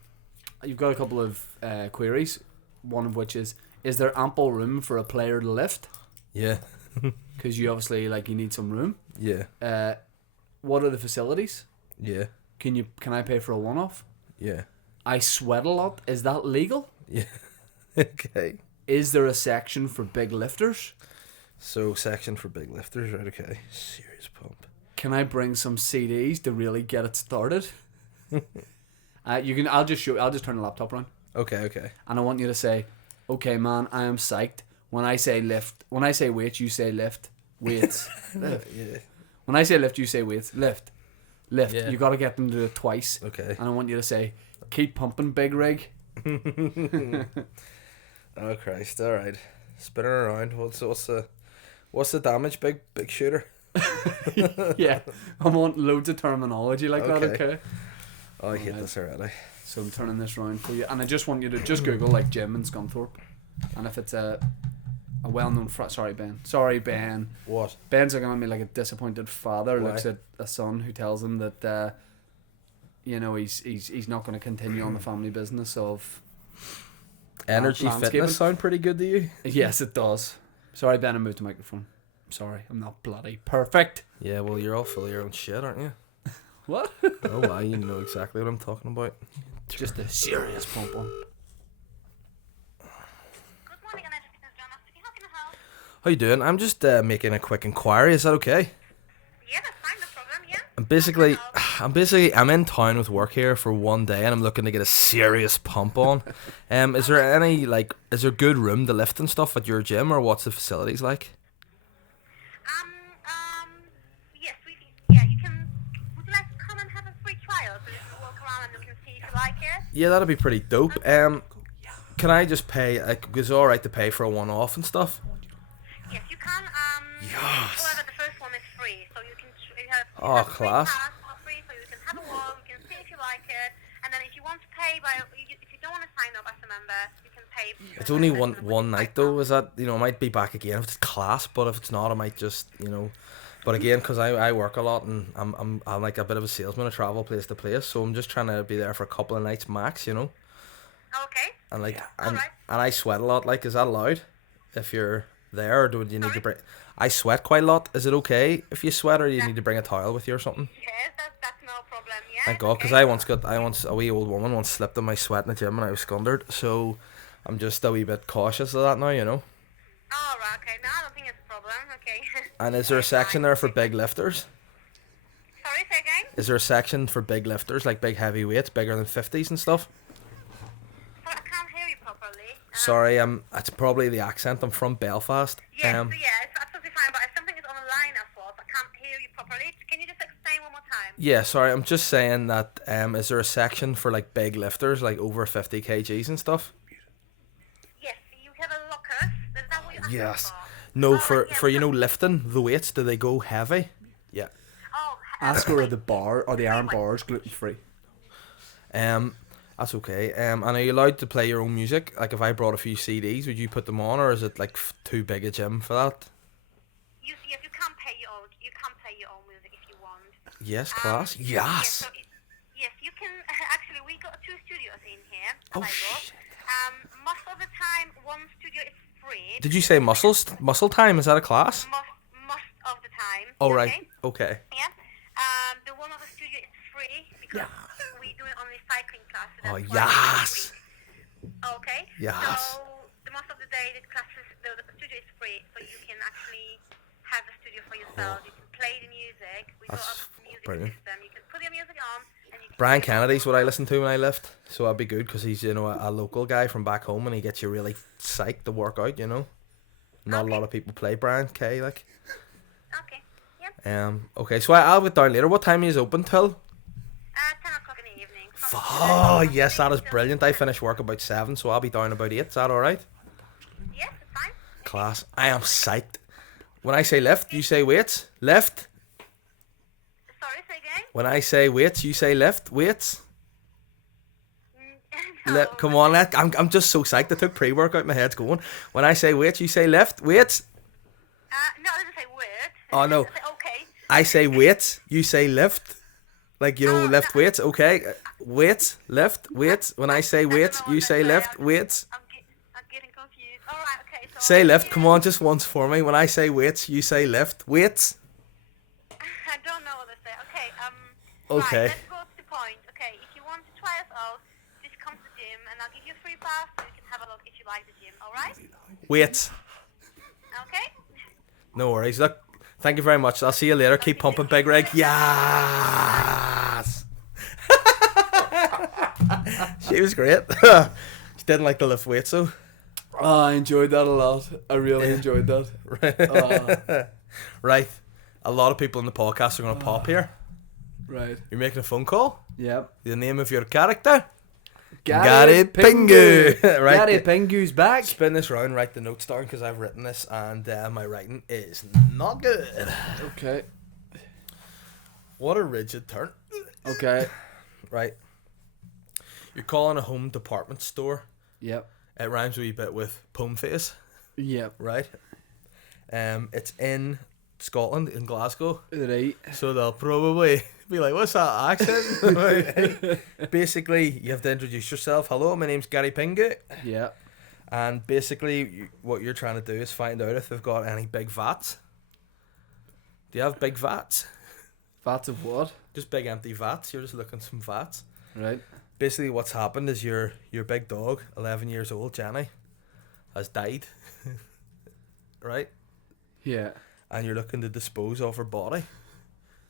you've got a couple of queries. One of which is there ample room for a player to lift? Yeah. Because you obviously you need some room. Yeah. What are the facilities? Yeah. Can I pay for a one-off? Yeah. I sweat a lot. Is that legal? Yeah. Okay. Is there a section for big lifters? So section for big lifters, right? Okay. Serious pump. Can I bring some CDs to really get it started? You can. I'll just turn the laptop around. Okay. Okay. And I want you to say, "Okay, man, I am psyched." When I say lift, when I say weight, you say lift. Weights. Lift. Yeah. When I say lift, you say weights. Lift. Yeah. You got to get them to do it twice. Okay. And I want you to say, "Keep pumping, big rig." Oh Christ! All right, spinning around. What's the damage, big shooter? Yeah, I want loads of terminology like that. Okay. Okay. Oh, I hate this already. So I'm turning this around for you, and I just want you to just Google gym in Scunthorpe, and if it's a well-known sorry Ben. What? Ben's looking at me like a disappointed father. Why? Looks at a son who tells him that he's not going to continue on the family business of Energy landscaping. fitness sound pretty good to you? Yes, it does. Sorry, Ben, I moved the microphone. Sorry, I'm not bloody perfect. Yeah, well, you're all full of your own shit, aren't you? What? Oh, wow, you know exactly what I'm talking about. Just a serious pump on. Good morning, anecdotes. John speaking. How can I help? How you doing? I'm just making a quick inquiry. Is that okay? Yeah, that's fine. No problem. Yeah. I'm in town with work here for one day, and I'm looking to get a serious pump on. Is there good room to lift and stuff at your gym, or what's the facilities like? trial so you can walk around and you can see if you like it? Yeah, that'd be pretty dope. Can I just pay? Like, is it all right to pay for a one-off and stuff? Yes, you can. Yes. However, the first one is free, so you can you have Oh, free class. pass for free, so you can have a walk, you can see if you like it, and then if you want to pay if you don't want to sign up as a member, you can pay. It's only one night though. Is that, I might be back again if it's class, but if it's not, I might just But again, because I work a lot and I'm like a bit of a salesman. I travel place to place, so I'm just trying to be there for a couple of nights max. Okay. And like Alright. and I sweat a lot. Like, is that allowed if you're there, or do you need to bring? I sweat quite a lot. Is it okay if you sweat, or do you need to bring a towel with you or something? Yes, that's no problem. Yeah. Thank God, because I once a wee old woman once slipped in my sweat in the gym and I was scundered. So I'm just a wee bit cautious of that now. Oh, right. Okay. No, I don't think it's a problem. Okay. And is there a section there for big lifters? Sorry, say again. Is there a section for big lifters, like big heavy weights, bigger than 50s and stuff? Sorry, I can't hear you properly. Sorry, it's probably the accent. I'm from Belfast. Yes, it's absolutely fine, but if something is on the line as well, I can't hear you properly. Can you just explain one more time? Yeah, sorry, I'm just saying that, is there a section for like big lifters, like over 50 kgs and stuff? Yes, you have a locker. Is that what you're asking Yes. for? No, Oh, for yeah, lifting the weights, do they go heavy? Yeah. Oh, Ask her are the bar or the iron bars gluten free. That's okay. And are you allowed to play your own music? Like, if I brought a few CDs, would you put them on, or is it like too big a gym for that? yes, you can pay your own. You can play your own music if you want. Yes, class. Yes. Yes. Yes, you can. Actually, we got 2 studios in here. Oh, I got. shit. Most of the time, one studio is free. Did you say muscle time? Is that a class? Most of the time. Oh, right. Okay? Okay. Yeah. The one of the studio is free because we do it only cycling class. So Oh, that's why yes. it's free. Okay. Yes. So the most of the day, the studio is free, so you can actually have the studio for yourself. You can play the music. We got That's a music brilliant. system. You can put your music on. And you can Brian play Kennedy's what I listen to when I lift, so that'd be good because he's a local guy from back home and he gets you really psyched to work out. Not a lot of people play Brian K. Like. Okay. Yeah. Okay, so I'll get down later. What time is it open till? 10 o'clock in the evening. From Oh yes, that is brilliant. I finish work about 7, so I'll be down about 8. Is that all right? Yes, it's fine. Class. I am psyched. When I say lift, you say weights. Lift. Sorry, say again. When I say weights, you say lift. Weights. No, Come on, I'm just so psyched. I took pre-workout. My head's going. When I say weights, you say lift. Weights. No, I didn't say word. Oh, no. I said okay. I say weights. You say lift. Like, lift weights. Okay. Weights. Lift. Weights. When I say weights, you say lift. Weights. I'm getting confused. All right, okay. So Say lift. Come on, just once for me. When I say weights, you say lift. Weights. I don't know what to say. Okay. Okay. Right, let's go to the point. Okay, if you want to try us out, just come to the gym, and I'll give you a free pass, so you can have a look if you like the gym. All right? Weights. Okay. No worries. Look, thank you very much. I'll see you later. Keep pumping, Big Rig. Yes. She was great. She didn't like to lift weights, though. Oh, I enjoyed that a lot. I really enjoyed that. Right. A lot of people in the podcast are going to pop here. Right. You're making a phone call? Yep. The name of your character? Gary Pingu. Right. Gary Pingu's back. Spin this round, write the notes down because I've written this and my writing is not good. Okay. What a rigid turn. Okay. Right. You're calling a home department store. Yep. It rhymes a wee bit with poem face. Yep. Right. It's in Scotland, in Glasgow. Right. So they'll probably be like, what's that accent? Basically, you have to introduce yourself. Hello, my name's Gary Pingu. Yeah. And basically, what you're trying to do is find out if they've got any big vats. Do you have big vats? Vats of what? Just big empty vats. You're just looking some vats. Right. Basically, what's happened is your big dog, 11 years old, Jenny, has died. Right? Yeah. And you're looking to dispose of her body.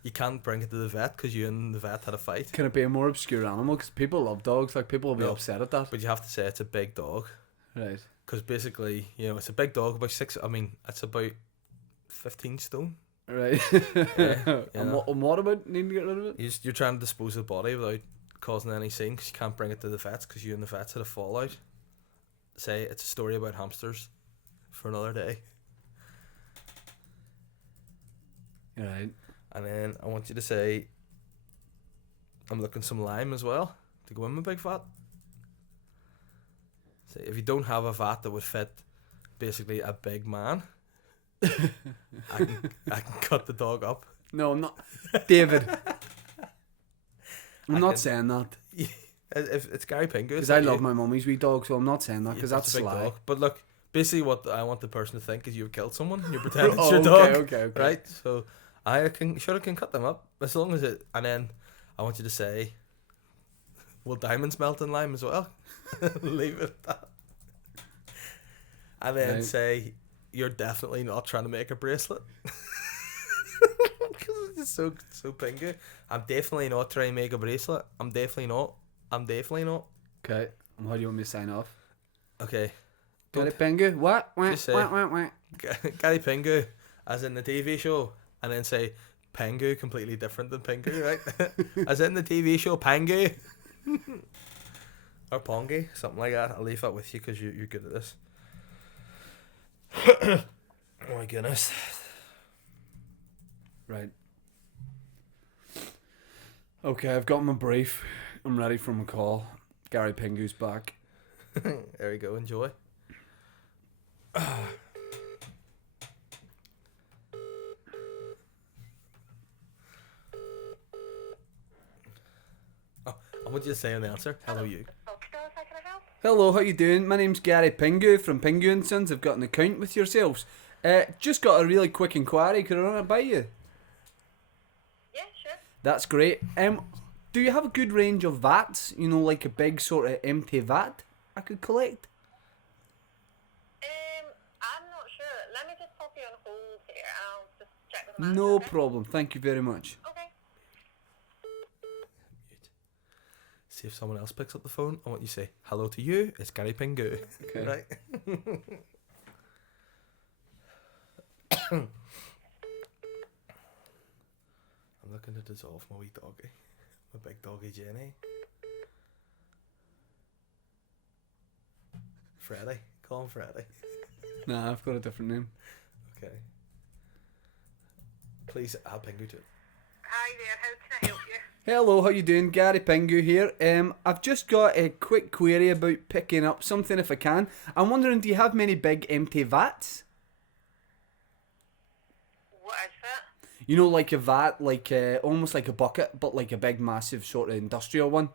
You can't bring it to the vet because you and the vet had a fight. Can it be a more obscure animal? Because people love dogs. Like, people will be No. upset at that. But you have to say it's a big dog. Right. Because basically, it's a big dog, it's about 15 stone. Right. you And know. what about needing to get rid of it? You're trying to dispose of the body without causing any scene because you can't bring it to the vets because you and the vets had a fallout. Say it's a story about hamsters for another day. Right. And then I want you to say, I'm looking some lime as well to go in my big vat. Say, if you don't have a vat that would fit basically a big man, I can cut the dog up. No, I'm not. David. I'm I not can- saying that. If it's Gary Pingu, Because I love my mummy's wee dog, so I'm not saying that because that's a big sly. dog. But look, basically what I want the person to think is you've killed someone. You're pretending it's Oh, your dog, okay. right? So I can cut them up as long as it. And then I want you to say, will diamonds melt in lime as well? Leave it at that. And then Right. say, you're definitely not trying to make a bracelet. Because it's so Pingu. I'm definitely not trying to make a bracelet. I'm definitely not. Okay. And how do you want me to sign off? Okay. Got it, Pingu? What? Just say- Gary Pingu, as in the TV show, and then say Pingu, completely different than Pingu, right? As in the TV show Pingu. Or Pongy, something like that. I'll leave that with you because you're good at this. Oh my goodness. Right. Okay, I've got my brief. I'm ready for my call. Gary Pingu's back. There we go, enjoy. Oh, I want you to say on the answer, hello you. Bookstores, how can I help? Hello, how you doing? My name's Gary Pingu from Pingu and Sons. I've got an account with yourselves. Just got a really quick inquiry. Could I run it by you? Yeah, sure. That's great. Do you have a good range of vats? You know, like a big sort of empty vat I could collect? I'm not sure. Let me just pop you on hold here. I'll just check with the manager. No okay? problem. Thank you very much. Okay. See if someone else picks up the phone. I want you to say, hello to you, it's Gary Pingu. Okay. Right? I'm looking to dissolve my wee doggy. My big doggy Jenny. Freddy. Call him Freddy. Nah, I've got a different name. Okay. Please add Pingu to it. Hi there. How can I help you? Hello, how you doing? Gary Pingu here. I've just got a quick query about picking up something if I can. I'm wondering, do you have many big empty vats? What is that? You know, like a vat, like almost like a bucket, but like a big, massive sort of industrial one.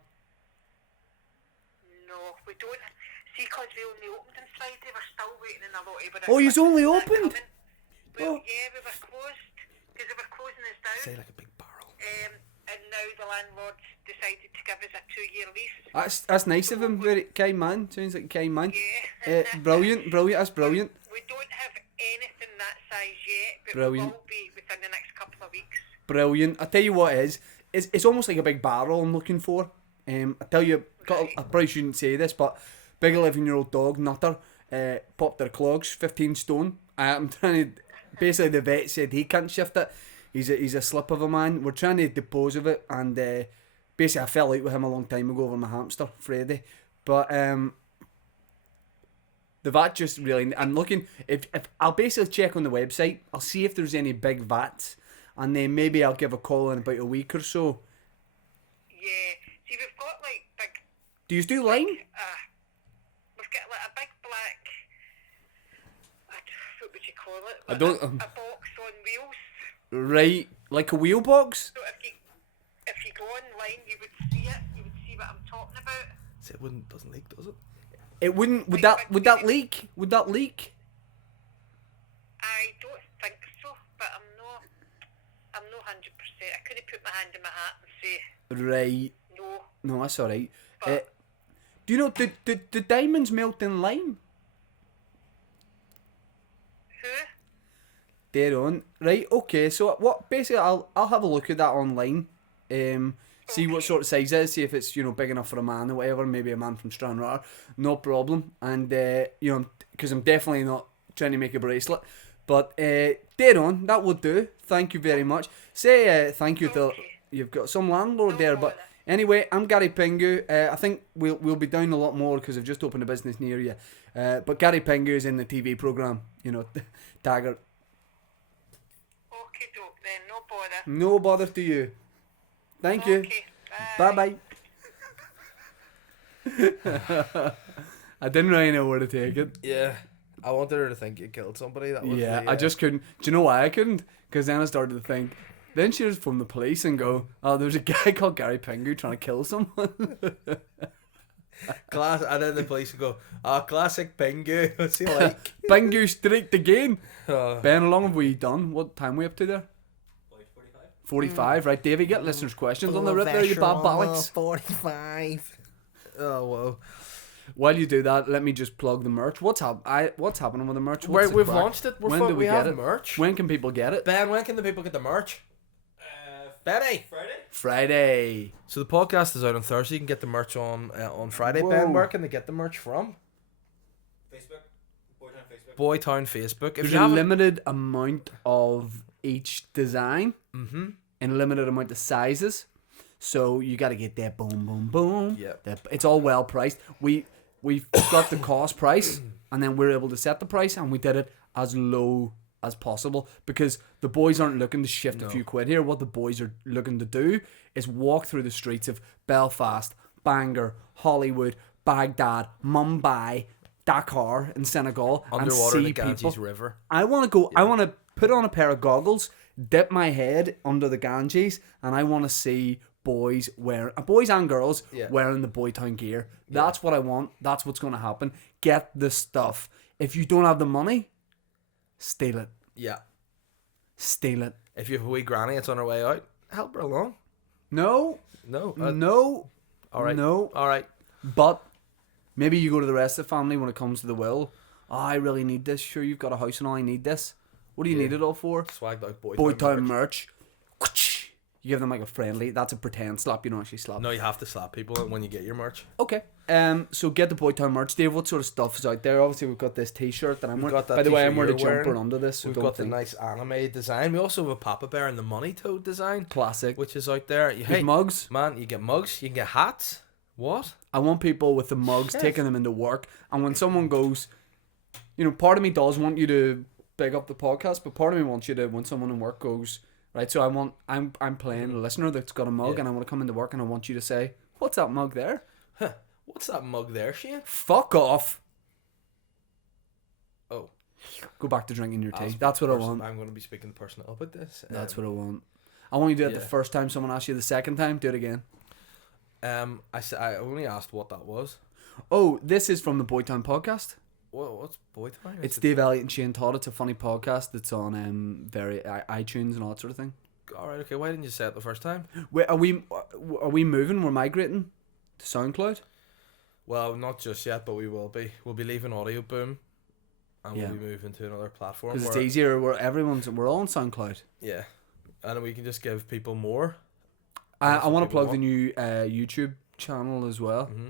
No, we don't. See, because we only opened on Friday, we're still waiting on a lot of... Oh, you've only Not opened? coming. Well, Oh. yeah, we were closed because they were closing us down. Say like a big barrel. And now the landlord decided to give us a 2-year lease. That's nice of him. Very kind man. Sounds like a kind man. Yeah. Brilliant. That's brilliant. We don't have anything that size yet, but Brilliant. we will be within the next couple of weeks. Brilliant. I tell you what it is. It's almost like a big barrel I'm looking for. I tell you, I probably shouldn't say this, but big 11-year-old dog, nutter, popped their clogs, 15 stone. I'm trying to. Basically, the vet said he can't shift it. He's a slip of a man. We're trying to dispose of it, and basically I fell out with him a long time ago over my hamster, Freddy. But the vat just really. I'm looking. If I'll basically check on the website, I'll see if there's any big vats, and then maybe I'll give a call in about a week or so. Yeah. See, we've got like big. Do you do lime? We've got like a big black. What would you call it? I Like don't- A box on wheels. Right, like a wheel box. So if you go online, you would see it. You would see what I'm talking about. Say it doesn't leak, does it? It wouldn't. Would Like, that? but Would that maybe- leak? Would that leak? I don't think so, but I'm not 100%. I couldn't put my hand in my hat and say Right. no. No, that's all right. But- Do you know do diamonds melt in lime? Who? Dead on. Right. Okay. So what? Basically, I'll have a look at that online. See what sort of size it is. See if it's big enough for a man or whatever. Maybe a man from Stranraer. No problem. And because I'm definitely not trying to make a bracelet. But dead on, that would do. Thank you very much. Say thank you to you've got some landlord there, but anyway, I'm Gary Pingu. I think we'll be down a lot more because I've just opened a business near you. But Gary Pingu is in the TV program. You know, Taggart. Okay, doke then. No bother. No bother to you. Thank you. Okay, Bye bye. I didn't really know where to take it. Yeah. I wanted her to think you killed somebody. That was Yeah, the, I just couldn't. Do you know why I couldn't? Because then I started to think. Then she was from the police and go, oh, there's a guy called Gary Pingu trying to kill someone. class, and then the police would go, classic Pingu. What's he like? Pingu streaked again. Uh, Ben, how long have we done? What time are we up to there? 45, right? Davey, get listeners' questions on the rip there, you bad bollocks. 45. Oh, whoa. While you do that, let me just plug the merch. What's happening with the merch? We've the crack? launched it. When do we get have it? merch. When can people get it? Ben, when can the people get the merch? Benny. Friday. So the podcast is out on Thursday. You can get the merch on Friday. Whoa. Ben, where can they get the merch from? Facebook. Boytown Facebook. If There's you a haven't- limited amount of each design and a limited amount of sizes. So you got to get that boom, boom, boom. Yeah. It's all well priced. We've got the cost price, and then we're able to set the price, and we did it as low as possible because the boys aren't looking to shift a few quid here. What the boys are looking to do is walk through the streets of Belfast, Bangor, Hollywood, Baghdad, Mumbai, Dakar, and Senegal, underwater and in see the Ganges people. River. I want to go. I want to put on a pair of goggles, dip my head under the Ganges, and I want to see boys and girls wearing the Boytown gear. That's what I want. That's what's going to happen. Get the stuff. If you don't have the money, steal it. Yeah. Steal it. If you have a wee granny, it's on her way out. Help her along. No. No. No. All right. No. All right. But maybe you go to the rest of the family when it comes to the will. Oh, I really need this. Sure, you've got a house and all. I need this. What do you need it all for? Swagged out Boytown merch. You give them like a friendly. That's a pretend slap. You don't actually slap. No, you have to slap people when you get your merch. Okay. So get the Boytown merch, Dave. What sort of stuff is out there? Obviously, we've got this T-shirt that I'm wearing. got that By the way, I'm t-shirt wearing a you're jumper wearing. under this. So We've don't got the think. nice anime design. We also have a Papa Bear and the Money Toad design, Classic. which is out there. There's Hey, mugs. man, you get mugs, you can get hats. What? I want people with the mugs Shit. taking them into work. And when someone goes, you know, part of me does want you to big up the podcast, but part of me wants you to, when someone in work goes, right, so I'm playing a listener that's got a mug and I want to come into work and I want you to say, what's that mug there? Huh. What's that mug there, Shane? Fuck off. Oh. Go back to drinking your I'll tea. speak That's to what I person- want. I'm going to be speaking to the person up at this. That's what I want. I want you to do it yeah. the first time someone asks you. The second time, do it again. I only asked what that was. Oh, this is from the Boytown podcast. What's Boytown? It's Dave Elliott and Shane Todd. It's a funny podcast that's on iTunes and all that sort of thing. All right, okay. Why didn't you say it the first time? Wait, are we moving? We're migrating to SoundCloud. Well, not just yet, but we will be. We'll be leaving Audio Boom, and Yeah. we'll be moving to another platform. Because it's where- easier. We're all on SoundCloud. Yeah, and we can just give people more. I want to people plug the new YouTube channel as well. Mm-hmm.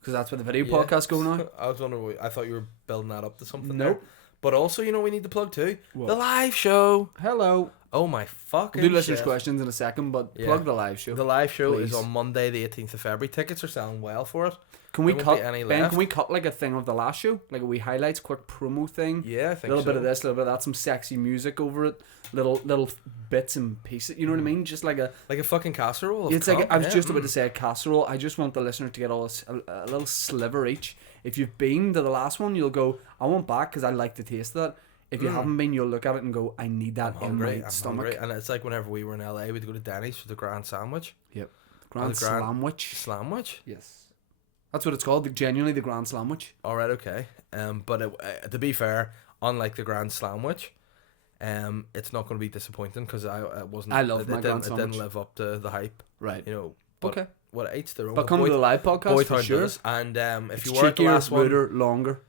Because that's where the video Yeah. podcast go now. I was wondering. I thought you were building that up to something. Nope. There. But also, you know, we need to plug too What? the live show. Hello. Oh my fucking! We'll do listeners' shit. questions in a second, but Yeah. plug the live show. The live show Please. is on Monday, the 18th of February. Tickets are selling well for it. Can we There cut won't be any Ben? left. Can we cut like a thing of the last show, like a wee highlights, quick promo thing? Yeah, I A think little so. bit of this, a little bit of that, some sexy music over it, little bits and pieces. You know what I mean? Just like a. Like a fucking casserole. Of It's like cum, I was yeah. just about to say a casserole. I just want the listener to get a little sliver each. If you've been to the last one, you'll go, I want back because I like the taste of that. If you haven't been, you'll look at it and go, I need that I'm hungry. in my I'm stomach. hungry. And it's like whenever we were in LA, we'd go to Denny's for the Grand Sandwich. Yep. Grand the Grand- Slamwich. Slamwich? Yes. That's what it's called. Genuinely the Grand Slamwich. All right, okay. But to be fair, unlike the Grand Sandwich, it's not going to be disappointing because I wasn't. I love it, my it Grand didn't, it didn't Sandwich. live up to the hype, Right. you know. But Okay. What each their own. But come to the live podcast Boytown for sure. does. And if It's you were at the cheekier, last one, ruder, longer.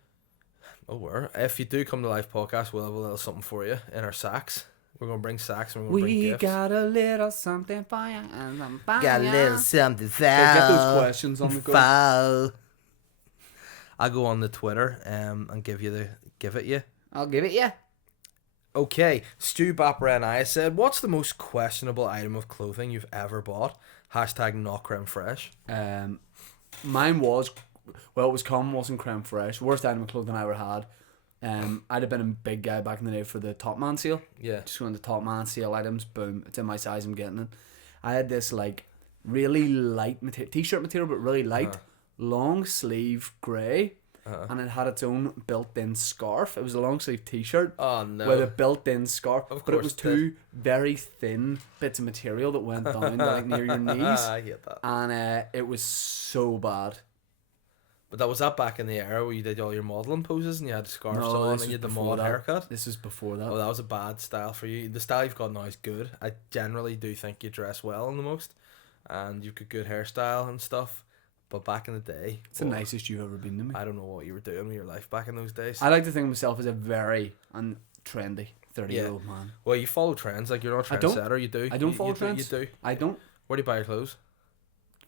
if you do come to the live podcast, we'll have a little something for you in our sacks. We're gonna bring sacks and we're gonna bring We gifts. got a little something for you and some fire. something Okay, get those questions on the go. foul. I go on the Twitter and give it you. I'll give it you. Okay, Stu Bapper and I said, what's the most questionable item of clothing you've ever bought? Hashtag not creme fresh. Mine was, well, it was cum, wasn't creme fresh. Worst item of clothing I ever had. I'd have been a big guy back in the day for the Top Man sale. Yeah. Just going to Top Man sale items, boom, it's in my size, I'm getting it. I had this like really light t-shirt material, but really light, long sleeve grey. And it had its own built-in scarf. It was a long sleeve t-shirt with a built-in scarf, but it was two very thin bits of material that went down to, like near your knees. I hate that. And it was so bad. But that was that back in the era where you did all your modelling poses and you had scarves on and you had the mod haircut. This was before that. Oh, that was a bad style for you. The style you've got now is good. I generally do think you dress well in the most, and you've got good hairstyle and stuff. But back in the day, it's the nicest you've ever been to me. I don't know what you were doing with your life back in those days. I like to think of myself as a very trendy 30-year-old man. Well, you follow trends. Like, you're not a trendsetter. You do. I don't follow trends. You do. I don't. Where do you buy your clothes?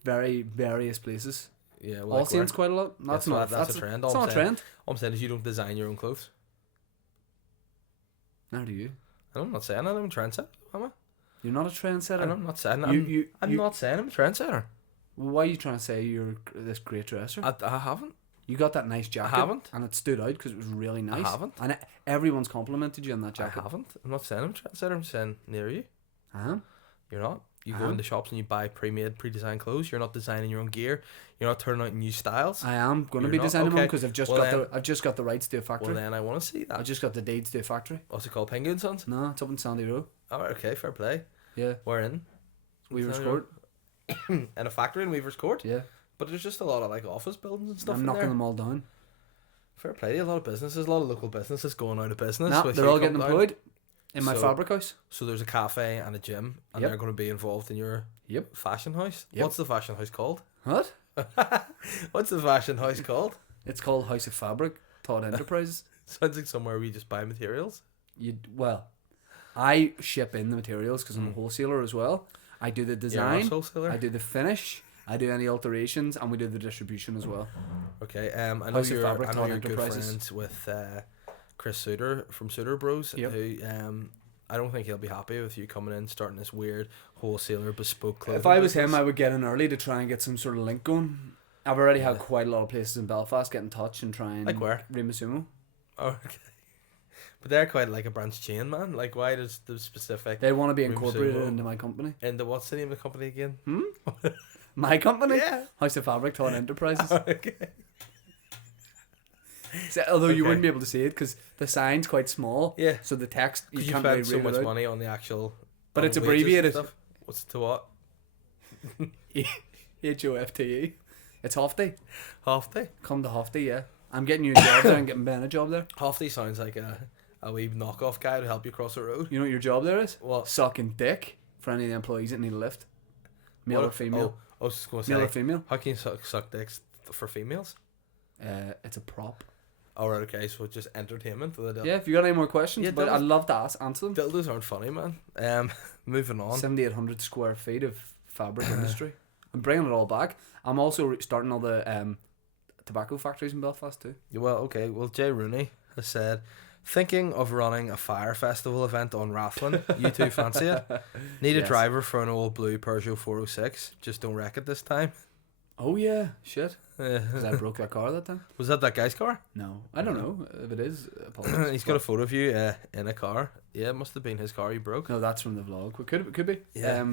Various places. Yeah, well, All Saints quite a lot. That's a trend. That's not a trend. All I'm saying is you don't design your own clothes. Neither do you. I'm not saying I'm a trendsetter, am I? You're not a trendsetter. I'm not saying I'm not saying I'm a trendsetter. Why are you trying to say you're this great dresser? I haven't. You got that nice jacket. I haven't. And it stood out because it was really nice. I haven't. And everyone's complimented you on that jacket. I haven't. I'm not saying I'm a trendsetter. I'm saying near you. I am. You're not. You go into shops and you buy pre-made, pre-designed clothes. You're not designing your own gear. You're not turning out new styles. I am going to be designing one because I've just got the rights to a factory. Well, then I want to see that. I've just got the deeds to a factory. What's it called? Pingu and Sons? No, it's up in Sandy Row. Oh, okay, fair play. Yeah. Where in? Weaver's Court. In a factory in Weaver's Court? Yeah. But there's just a lot of like office buildings and stuff. I'm knocking them all down. Fair play. A lot of businesses, a lot of local businesses going out of business. Nah, they're all getting employed in my fabric house. So there's a cafe and a gym, and they're going to be involved in your fashion house. Yep. What's the fashion house called? What? What's the fashion house called? It's called House of Fabric, Todd Enterprises. Sounds like somewhere where you just buy materials. I ship in the materials because I'm a wholesaler as well. I do the design. I do the finish. I do any alterations, and we do the distribution as well. Okay. I know you're good friends with Chris Suter from Suter Bros. Who I don't think he'll be happy with you coming in starting this weird wholesaler bespoke clothing. If I was him, I would get in early to try and get some sort of link going. I've already had quite a lot of places in Belfast get in touch and try and... Like where? Rimasumo. Oh, okay. But they're quite like a branch chain, man. Like, why does the specific... They want to be incorporated into my company. Into what's the name of the company again? My company? Yeah. House of Fabric, Todd Enterprises. Okay. So, although you wouldn't be able to see it because the sign's quite small. Yeah. So the text, you can't really read so much out. money on the actual... But it's abbreviated. What's to what? HOFTE. It's Hofty. Hofty? Come to Hofty, yeah. I'm getting you a job there and getting Ben a job there. Hofty sounds like a wee knockoff guy to help you cross the road. You know what your job there is? What? Sucking dick for any of the employees that need a lift. Male or female. I was just going to say. Male or female? How can you suck dicks for females? It's a prop. Alright, okay, so just entertainment. Yeah, if you got any more questions, but I'd love to answer them. Dildos aren't funny, man. Moving on. 7,800 square feet of fabric industry. I'm bringing it all back. I'm also starting all the tobacco factories in Belfast too. Well, okay. Well, Jay Rooney has said, thinking of running a fire festival event on Rathlin. You two fancy it? Need a driver for an old blue Peugeot 406. Just don't wreck it this time. Oh yeah, shit. Because I broke that car that time. Was that guy's car? No, I don't know if it is. Apologies. He's got a photo of you in a car. Yeah, it must have been his car you broke. No, that's from the vlog. Could be. Yeah.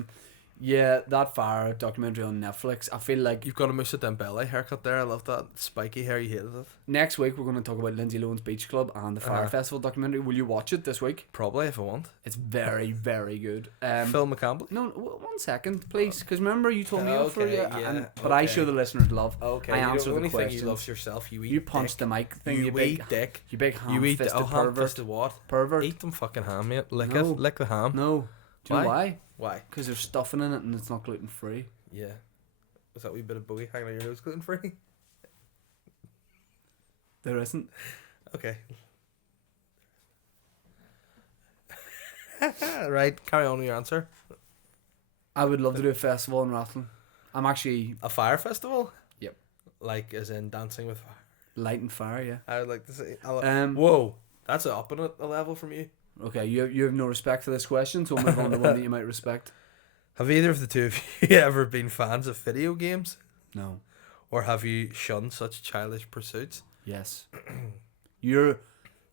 Yeah, that fire documentary on Netflix. I feel like you've got a Moussa Dembele haircut there. I love that spiky hair. You hated it. Next week we're going to talk about Lindsay Lohan's Beach Club and the Fire Festival documentary. Will you watch it this week? Probably if I want. It's very very good. Phil McCampbell. No, 1 second, please, because remember you told me for you. Yeah, but I show the listeners love. Okay. I answer the questions. questions. You love yourself. You eat. You punch the mic thing. You big dick. You big ham-fisted pervert. Ham-fisted what? Pervert. Eat them fucking ham, mate. Lick it. Lick the ham. No. Do you know why? Why? Because there's stuffing in it and it's not gluten free. Yeah. Was that wee bit of boogie hanging on your nose gluten free? There isn't. Okay. Right, carry on with your answer. I would love to do a festival in Rathlin. I'm actually... A fire festival? Yep. Like as in dancing with fire? Light and fire, yeah. I would like to see... Whoa. That's up on a level from you. Okay, you have no respect for this question, so we'll move on to one that you might respect. Have either of the two of you ever been fans of video games? No. Or have you shunned such childish pursuits? Yes. You're...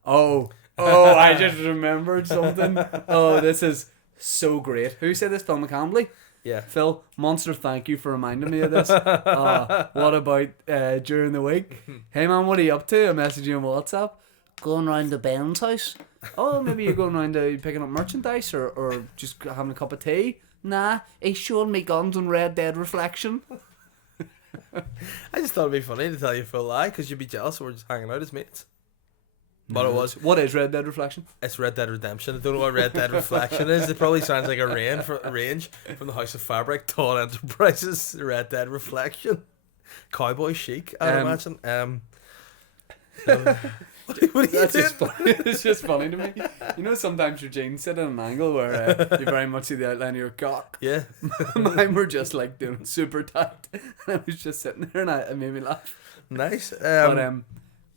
Oh, I just remembered something. Oh, this is so great. Who said this? Phil McCambley? Yeah. Phil, monster, thank you for reminding me of this. What about during the week? Hey man, what are you up to? I messaged you on WhatsApp. Going round to Ben's house. Oh, maybe you're going round to picking up merchandise or just having a cup of tea. Nah, he's showing me guns on Red Dead Reflection. I just thought it'd be funny to tell you a full lie because you'd be jealous. We're just hanging out as mates. But it was. What is Red Dead Reflection? It's Red Dead Redemption. I don't know what Red Dead Reflection is. It probably sounds like a range from the House of Fabric, Tall Enterprises, Red Dead Reflection, Cowboy Chic. I'd imagine. What are you That's doing? just funny. It's just funny to me. You know, sometimes your jeans sit at an angle where you very much see the outline of your cock. Yeah. Mine were just like doing super tight. And I was just sitting there and it made me laugh. Nice.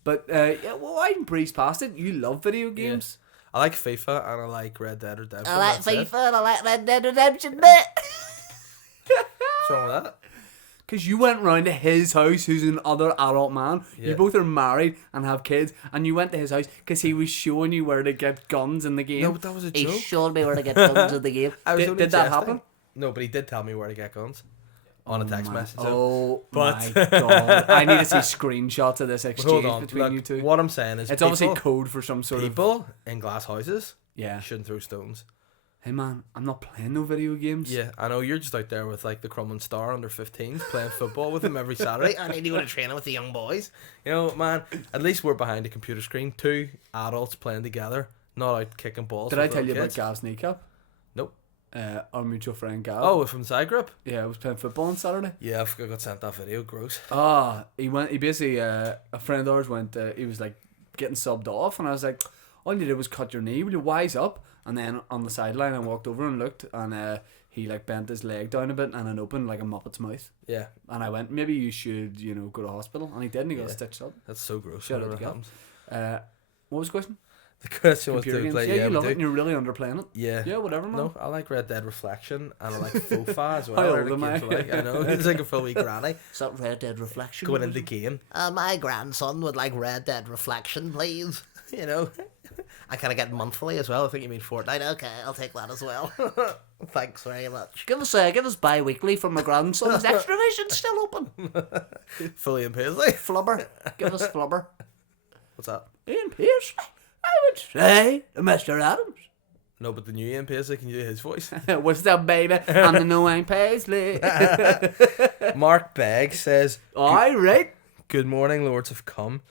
But yeah, well, I can breeze past it. You love video games. I like FIFA and I like Red Dead Redemption. I like That's it. FIFA and I like Red Dead Redemption, mate. What's wrong with that? Because you went round to his house, who's an other adult man. Yeah. You both are married and have kids, and you went to his house because he was showing you where to get guns in the game. No, but that was a He joke. showed me where to get guns in the game. I was Did only that jesting. happen? No, but he did tell me where to get guns on a text message. Oh But- my god! I need to see screenshots of this But exchange hold on. between Look, you two. what I'm saying is It's obviously code for some sort of. people in glass houses Yeah. shouldn't throw stones. Hey man, I'm not playing no video games. Yeah, I know you're just out there with like the Crumlin Star under 15s playing football with him every Saturday. I need to go to training with the young boys. You know, man, at least we're behind a computer screen. Two adults playing together, not out kicking balls. Did I with tell little you about kids. Gav's kneecap? Nope. Our mutual friend Gav. Oh, from Zagreb? Yeah, I was playing football on Saturday. Yeah, I got sent that video. Gross. He basically, a friend of ours went, he was like getting subbed off, and I was like, all you did was cut your knee, will you wise up? And then on the sideline I walked over and looked, and he like bent his leg down a bit and it opened like a Muppet's mouth. Yeah, And I went, maybe you should, go to hospital. And he did, and he got Yeah. stitched up. that's so gross. Shout out whenever to it Gav. happens. What was the question? The question was, Computer do we games. play? Yeah, you we love do. it and you're really underplaying it. Yeah. Yeah, whatever, man. No, I like Red Dead Reflection and I like FOFA as well. How They're old the am I? games like. I know, it's like a full week granny Is that Red Dead Reflection? going in the game. My grandson would like Red Dead Reflection, please. You know, I kind of get monthly as well. I think you mean fortnight. Okay, I'll take that as well. Thanks very much. Give us bi-weekly from my grandson. Is Extra Vision still open? fully in Paisley. Flubber. Give us Flubber. What's that? Ian Pearce, I would say to Mr. Adams. No, but the new Ian Paisley can do his voice. What's up, baby? I'm the new Ian Paisley. Mark Begg says, All right. "Good morning, Lords of Cum.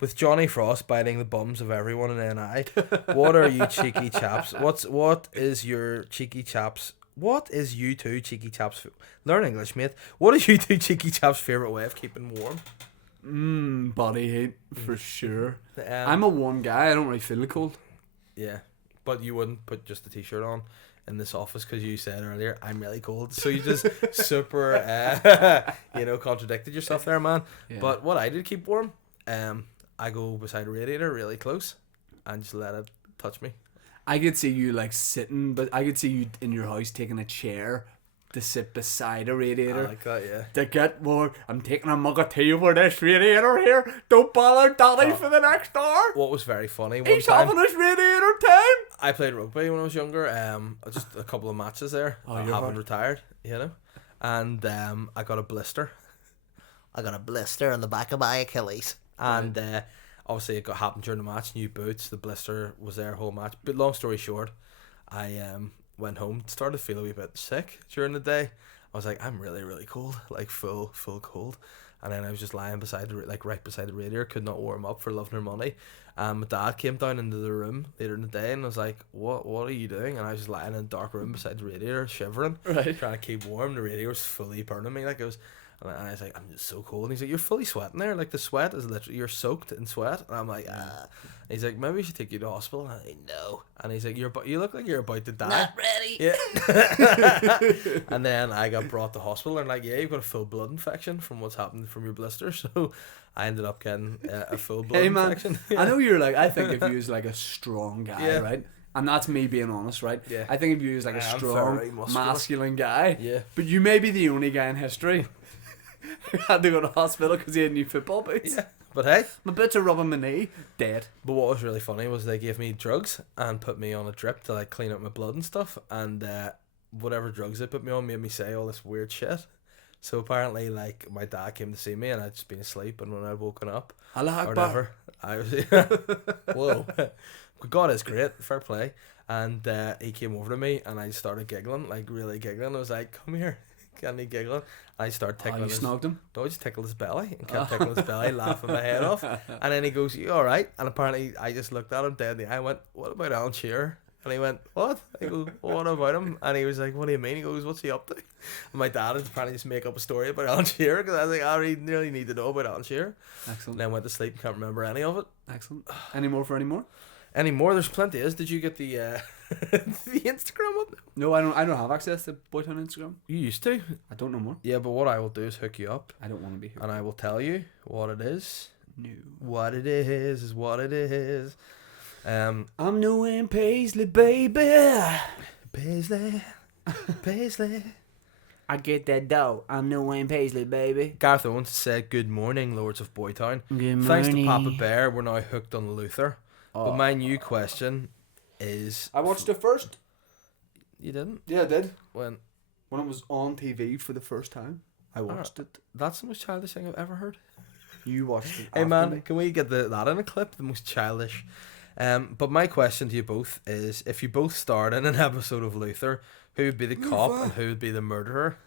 With Johnny Frost biting the bums of everyone in NI, what are you cheeky chaps? What is your cheeky chaps? What is you two cheeky chaps? Learn English, mate. What is you two cheeky chaps' favorite way of keeping warm? Body heat, for sure. Um, I'm a warm guy. I don't really feel the cold. Yeah, but you wouldn't put just a t-shirt on in this office because you said earlier I'm really cold. So you just super, contradicted yourself there, man. Yeah. But what I do to keep warm, I go beside a radiator really close and just let it touch me. I could see you like sitting, but I could see you in your house taking a chair to sit beside a I radiator. like that, yeah. To get warm. I'm taking a mug of tea over this radiator here. Don't bother Daddy for the next hour. What was very funny one He's time, having his radiator time. I played rugby when I was younger. Just a couple of matches there. Oh, I you're haven't hard. retired, and I got a blister. I got a blister on the back of my Achilles. And obviously it happened during the match. New boots, the blister was there whole match. But long story short, I went home, started feeling a wee bit sick during the day. I was like, I'm really, really cold, like full cold. And then I was just lying beside right beside the radiator, could not warm up for love nor money. My dad came down into the room later in the day and was like, what are you doing? And I was just lying in a dark room beside the radiator, shivering, Right. trying to keep warm. The radiator was fully burning me. Like it was, And I was like, I'm just so cold. And he's like, you're fully sweating there. Like, the sweat is literally, you're soaked in sweat. And I'm like, ah. He's like, maybe we should take you to hospital. And I'm like, no. And he's like, you look like you're about to die. Not ready. Yeah. And then I got brought to hospital. And like, yeah, you've got a full blood infection from what's happened from your blister. So I ended up getting a full blood infection. I know you're like, I think if you was like a strong guy, right? And that's me being honest, right? Yeah. I think if you was like a strong, masculine guy, yeah. But you may be the only guy in history who had to go to hospital because he had new football boots. Yeah. But hey, my boots are rubbing my knee, dead. But what was really funny was they gave me drugs and put me on a drip to like clean up my blood and stuff. And whatever drugs they put me on made me say all this weird shit. So apparently, like, my dad came to see me and I'd just been asleep, and when I'd woken up Allah or Akbar. whatever, I was whoa. God is great, fair play. And he came over to me and I started giggling, like really giggling. I was like, come here. And he giggled. I started tickling you snogged him? No, I just tickled his belly and kept tickling his belly, laughing my head off. And then he goes, you alright? And apparently I just looked at him dead in the eye. I went, what about Alan Shearer? And he went, what? I go, well, what about him? And he was like, what do you mean? He goes, what's he up to? And my dad had apparently just make up a story about Alan Shearer, because I was like, I really need to know about Alan Shearer. Excellent. And then went to sleep and can't remember any of it. Excellent. Any more for any more? Any more? There's plenty. Did you get the the Instagram up? No, I don't have access to Boytown Instagram. You used to. I don't know more. Yeah, but what I will do is hook you up. I don't want to be here. And I will tell you what it is. No. What it is what it is. I'm knowing Paisley, baby. Paisley. I get that dough. I'm knowing Paisley, baby. Gareth Owens said, good morning, Lords of Boytown. Good morning. Thanks to Papa Bear, we're now hooked on Luther. But my new question is... I watched it first. You didn't? Yeah, I did. When it was on TV for the first time, I watched it. That's the most childish thing I've ever heard. You watched it. Hey after man, me. can we get that in a clip? The most childish. But my question to you both is, if you both starred in an episode of Luther, who would be the cop and who would be the murderer?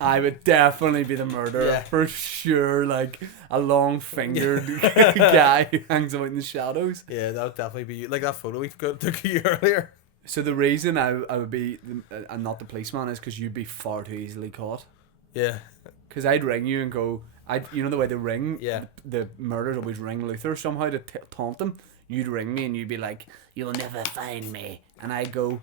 I would definitely be the murderer, Yeah. for sure. Like a long-fingered guy who hangs out in the shadows. Yeah, that would definitely be you. Like that photo we took of you earlier. So the reason I would be and not the policeman is because you'd be far too easily caught. Yeah. Because I'd ring you and go, you know the way they ring. Yeah. The murderers always ring Luther somehow to taunt them. You'd ring me and you'd be like, "You'll never find me," and I'd go,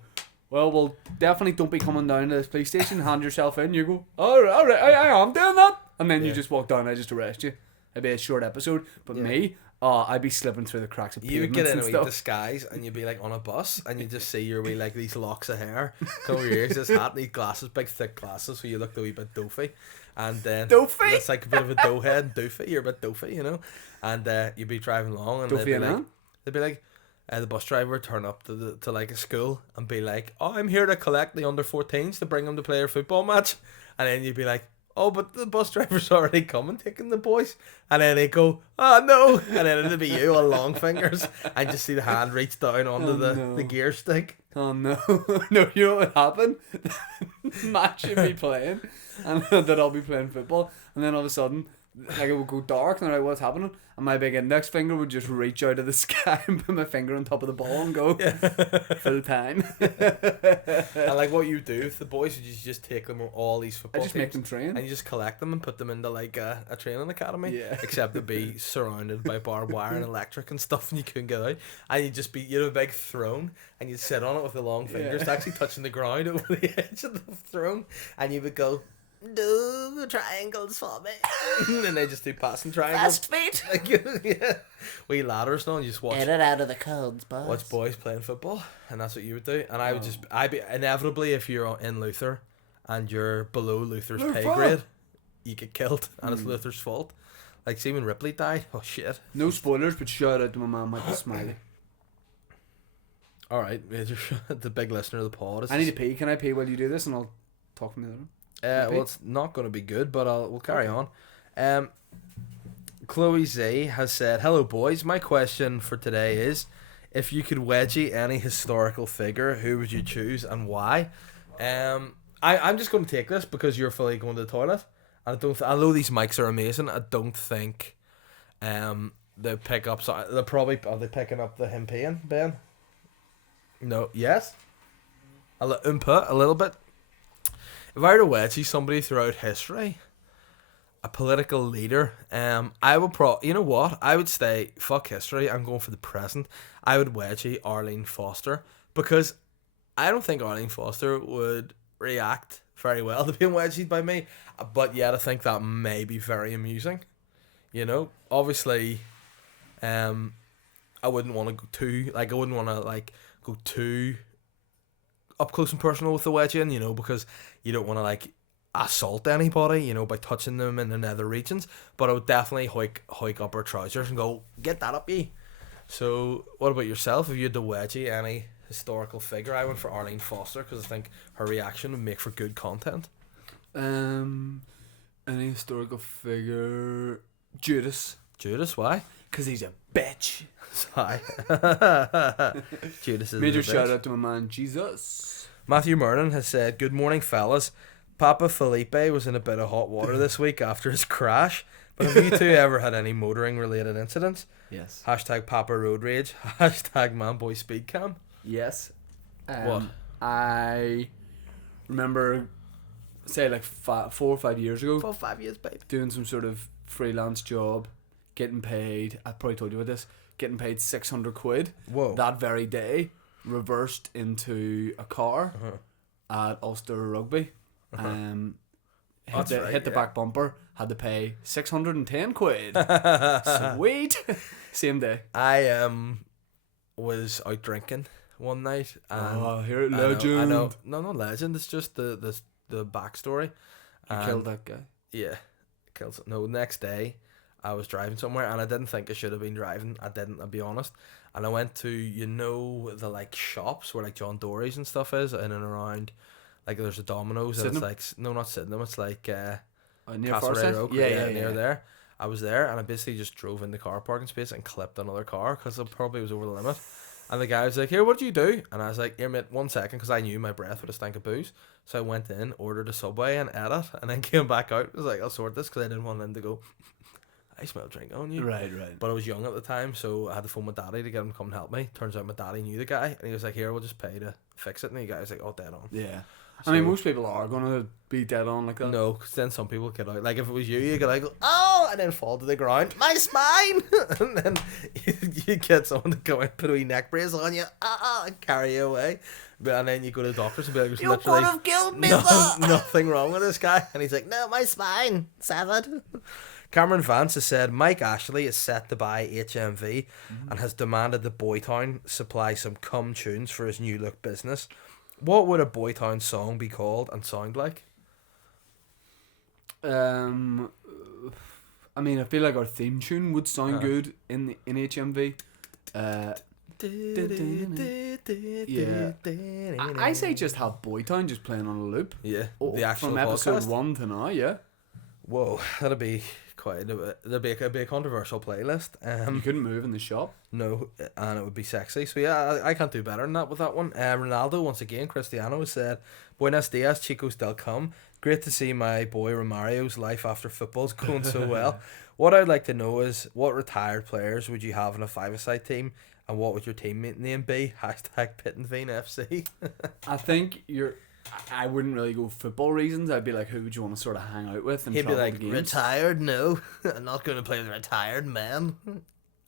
well, definitely don't be coming down to this police station. Hand yourself in. You go, all right, I am doing that. And then you just walk down. I just arrest you. It'd be a short episode. But me, I'd be slipping through the cracks of You would pavements get in and a wee stuff. disguise and you'd be like on a bus and you just see your wee like these locks of hair come over your ears, this hat and these glasses, big thick glasses, so you look a wee bit doofy. And then Doofy? it's like a bit of a dough head, doofy. You're a bit doofy, you know. And you'd be driving along and Doofy they'd be like the bus driver would turn up to like a school and be like, "Oh, I'm here to collect the under 14s to bring them to play a football match," and then you'd be like, "Oh, but the bus driver's already come and taking the boys," and then they go, "Oh no," and then it'd be you on long fingers and just see the hand reach down onto the gear stick. Oh no. No, you know what would happen? Match would be playing and then I'll be playing football and then all of a sudden like it would go dark and I'm like, what's happening? And my big index finger would just reach out of the sky and put my finger on top of the ball and go full time. And like what you do with the boys is you just take them on all these I football just teams make them train. and you just collect them and put them into like a training academy. Yeah. Except to be surrounded by barbed wire and electric and stuff and you couldn't get out. And you'd have a big throne and you'd sit on it with the long fingers actually touching the ground over the edge of the throne and you would go, Do triangles for me. and they just do passing triangles. Fast feet. Like, yeah. Wee ladders now and you just watch Get it out of the codes, boys. watch boys playing football, and that's what you would do. And I'd be inevitably, if you're in Luther and you're below Luther's pay grade, you get killed and it's Luther's fault. Like Seaman Ripley died. Oh shit. No spoilers, but shout out to my man Michael Smiley. Alright, the big listener of the pod. I need to pee. Can I pee while you do this and I'll talk from the other one? Well, it's not going to be good, but we'll carry on. Chloe Z has said, "Hello boys, my question for today is, if you could wedgie any historical figure, who would you choose and why?" I'm just going to take this because you're fully going to the toilet. And although these mics are amazing, I don't think they pick up. So they're probably are they picking up the him peeing, Ben? No. Yes. A little bit. If I were to wedgie somebody throughout history, a political leader. I would you know what? I would stay. Fuck history. I'm going for the present. I would wedgie Arlene Foster because I don't think Arlene Foster would react very well to being wedgied by me. But yet I think that may be very amusing. You know, obviously, I wouldn't want to go too I wouldn't want to go too up close and personal with the wedging, you know, because you don't want to assault anybody, you know, by touching them in the nether regions. But I would definitely hike up her trousers and go, get that up ye. So what about yourself? If you had to wedgie any historical figure, I went for Arlene Foster because I think her reaction would make for good content. Any historical figure? Judas. Judas, why? Because he's a bitch. Sorry. Judas is Major a bitch. shout out to my man Jesus. Matthew Mernon has said, good morning fellas. Papa Felipe was in a bit of hot water this week after his crash, but have you two ever had any motoring related incidents? Yes. Hashtag Papa Road Rage. Hashtag Manboy Speed Cam. Yes. What? I remember, say 4 or 5 years ago, 4 or 5 years, babe. doing some sort of freelance job, getting paid, I probably told you about this, getting paid 600 quid. Whoa. That very day, reversed into a car at Ulster Rugby. Hit the back bumper, had to pay 610 quid. Sweet. Same day. I was out drinking one night. And Here at Legend. I know. No, not legend. It's just the backstory. You killed that guy. Yeah, killed. No, next day I was driving somewhere and I didn't think I should have been driving. I didn't. I'll be honest. And I went to the shops where John Dory's and stuff is in and around. There's a Domino's and Sydenham? it's no, not Sydenham. It's Near Castlereagh Forsyth? Road. Yeah. Near there. I was there and I basically just drove in the car parking space and clipped another car because I probably was over the limit. And the guy was like, here, what do you do? And I was like, here, mate, 1 second, because I knew my breath would have stank of booze. So I went in, ordered a Subway and ate it, and then came back out. I was like, I'll sort this because I didn't want him to go, I smell drink on you. Right. But I was young at the time, so I had to phone my daddy to get him to come and help me. Turns out my daddy knew the guy, and he was like, here, we'll just pay to fix it. And the guy was like, oh, dead on. Yeah. So, I mean, most people are going to be dead on like that. No, because then some people get out. If it was you go, oh, and then fall to the ground. My spine! And then you get someone to come and put a wee neck brace on you, and carry you away. And then you go to the doctors and be like, there's You literally could have killed me, nothing wrong with this guy. And he's like, no, my spine, severed. Cameron Vance has said Mike Ashley is set to buy HMV and has demanded that Boytown supply some cum tunes for his new look business. What would a Boytown song be called and sound like? I mean, I feel like our theme tune would sound good in HMV. Yeah. I say just have Boytown just playing on a loop. Yeah, the actual from episode podcast. 1 to now. Yeah. Whoa, that'd be quite that'd be a controversial playlist. You couldn't move in the shop. No, and it would be sexy. So yeah, I can't do better than that with that one. Ronaldo once again, Cristiano has said, "Buenos dias, chicos del cum. Great to see my boy Romario's life after football's going so well. What I'd like to know is what retired players would you have in a five-a-side team, and what would your teammate name be? Hashtag Pittenveen FC. I think I wouldn't really go football reasons. I'd be like, who would you want to sort of hang out with? And He'd be travel like, the games? Retired? No. I'm not going to play with retired men.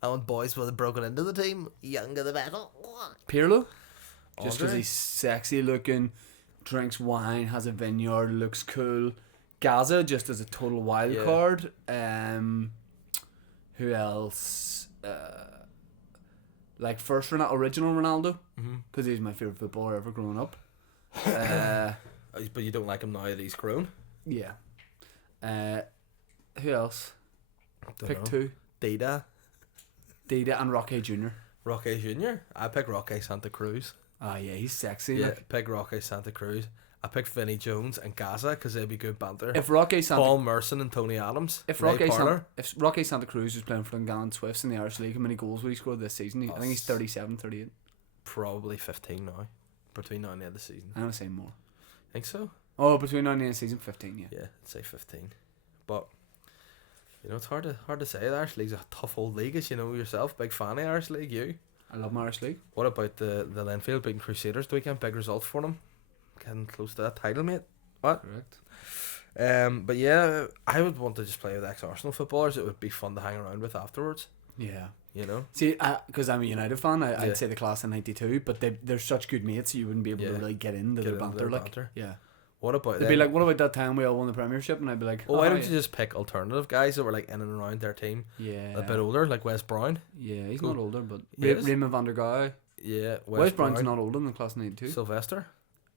I want boys who have broken into the team. Younger the better. Pirlo, just because Andre? he's sexy looking, drinks wine, has a vineyard, looks cool. Gaza just as a total wild Yeah. card. Who else? Original Ronaldo, because he's my favorite footballer ever growing up. But you don't like him now that he's grown? Yeah. Who else? Pick know. two. Dida. Dida and Rocky Jr. Rocky Jr. I pick Rocky Santa Cruz. Oh yeah, he's sexy. Yeah, Like, pick Rocky Santa Cruz. I pick Vinnie Jones and Gaza because they'd be good banter. if Rocky Paul Santa Merson and Tony Adams. if Ray Rocky Parlour. Santa Cruz was playing for Dungannon Swifts in the Irish League, how many goals would he score this season? I think he's 37, 38. Probably 15 now. Between now and the end of the season. I'm gonna say more. Think so? Oh, between now and the end of the season, 15. Yeah. Yeah, I'd say 15. But it's hard to say. The Irish League's a tough old league, as you know yourself. Big fan of the Irish League, you. I love my Irish League. What about the Linfield beating Crusaders the weekend? Big result for them. Getting close to that title, mate. What? Correct. But yeah, I would want to just play with ex-Arsenal footballers. It would be fun to hang around with afterwards. Yeah. You know. See, because I'm a United fan, Yeah. I'd say the class of '92, but they're such good mates, you wouldn't be able to really get into Get their into banter. their Like, banter. yeah. What about? They'd be like, "What about that time we all won the Premiership?" And I'd be like, well, why "Oh, don't yeah." you just pick alternative guys that were like in and around their team, Yeah. a bit older, like Wes Brown? Yeah, he's Cool. not older, but He is? Raymond van der Gaai. Yeah, Wes Brown's not older than the class of '92. Sylvester.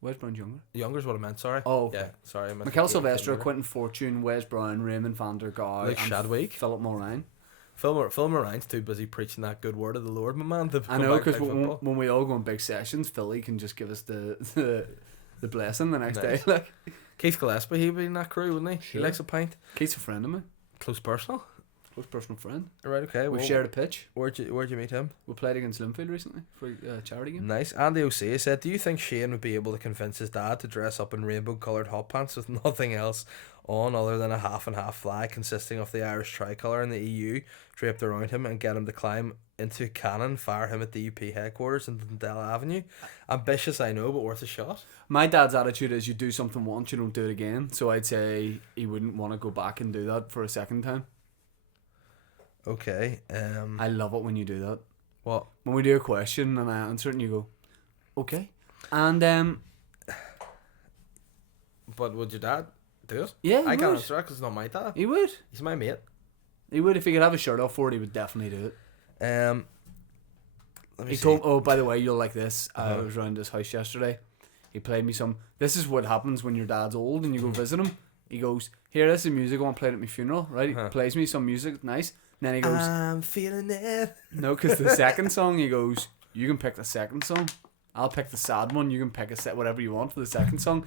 Wes Brown's younger. Younger's what I meant. Sorry. Oh, okay. Yeah, sorry. I meant Mikel the Sylvester, younger. Quentin Fortune, Wes Brown, Raymond van der Gaai, Luke and Shadwick. Philip Moran. Phil Moran's too busy preaching that good word of the Lord, my man. To I go know, back and because play football. when we all go on big sessions, Philly can just give us the blessing the next day. Nice. Like, Keith Gillespie, he'd be in that crew, wouldn't he? Sure. He likes a pint. Keith's a friend of mine, Close personal. close personal friend. Right. Okay. We've well, shared a pitch. Where'd you meet him? We played against Linfield recently for a charity game. Nice. Andy O'Shea said, "Do you think Shane would be able to convince his dad to dress up in rainbow-coloured hot pants with nothing else on other than a half and half flag consisting of the Irish tricolour and the EU draped around him, and get him to climb into a cannon, fire him at the UP headquarters in Dundell Avenue? Ambitious, I know, but worth a shot." My dad's attitude is, you do something once, you don't do it again. So I'd say he wouldn't want to go back and do that for a second time. Okay. I love it when you do that. What? When we do a question and I answer it and you go, okay. And But would your dad do it? yeah, he I can't would. answer that because it's not my dad. He would. He's my mate. He would. If he could have his shirt off for it, he would definitely do it. Let me He see. told. Oh, by the way, you'll like this. I Uh-huh. was around his house yesterday. He played me some. This is what happens when your dad's old and you go visit him. He goes, "Here, this is music I want played at my funeral." Right? Uh-huh. He plays me some music, nice. And then he goes, I'm feeling it. "No, because the second song," he goes, "you can pick the second song. I'll pick the sad one. You can pick a set whatever you want for the second song."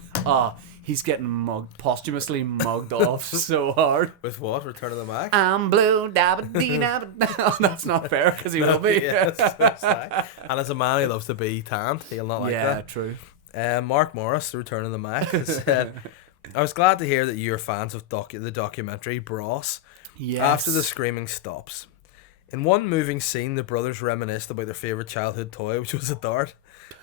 He's getting posthumously mugged off so hard. With what? Return of the Mac? I'm blue, dabba dee dabba. That's not fair because he will be. Yes, that's right. And as a man who loves to be tanned, he'll not like Yeah, that. true. Mark Morris, the Return of the Mac, said, "I was glad to hear that you're fans of the documentary Bros. Yes. After the screaming stops. In one moving scene, the brothers reminisced about their favourite childhood toy, which was a dart.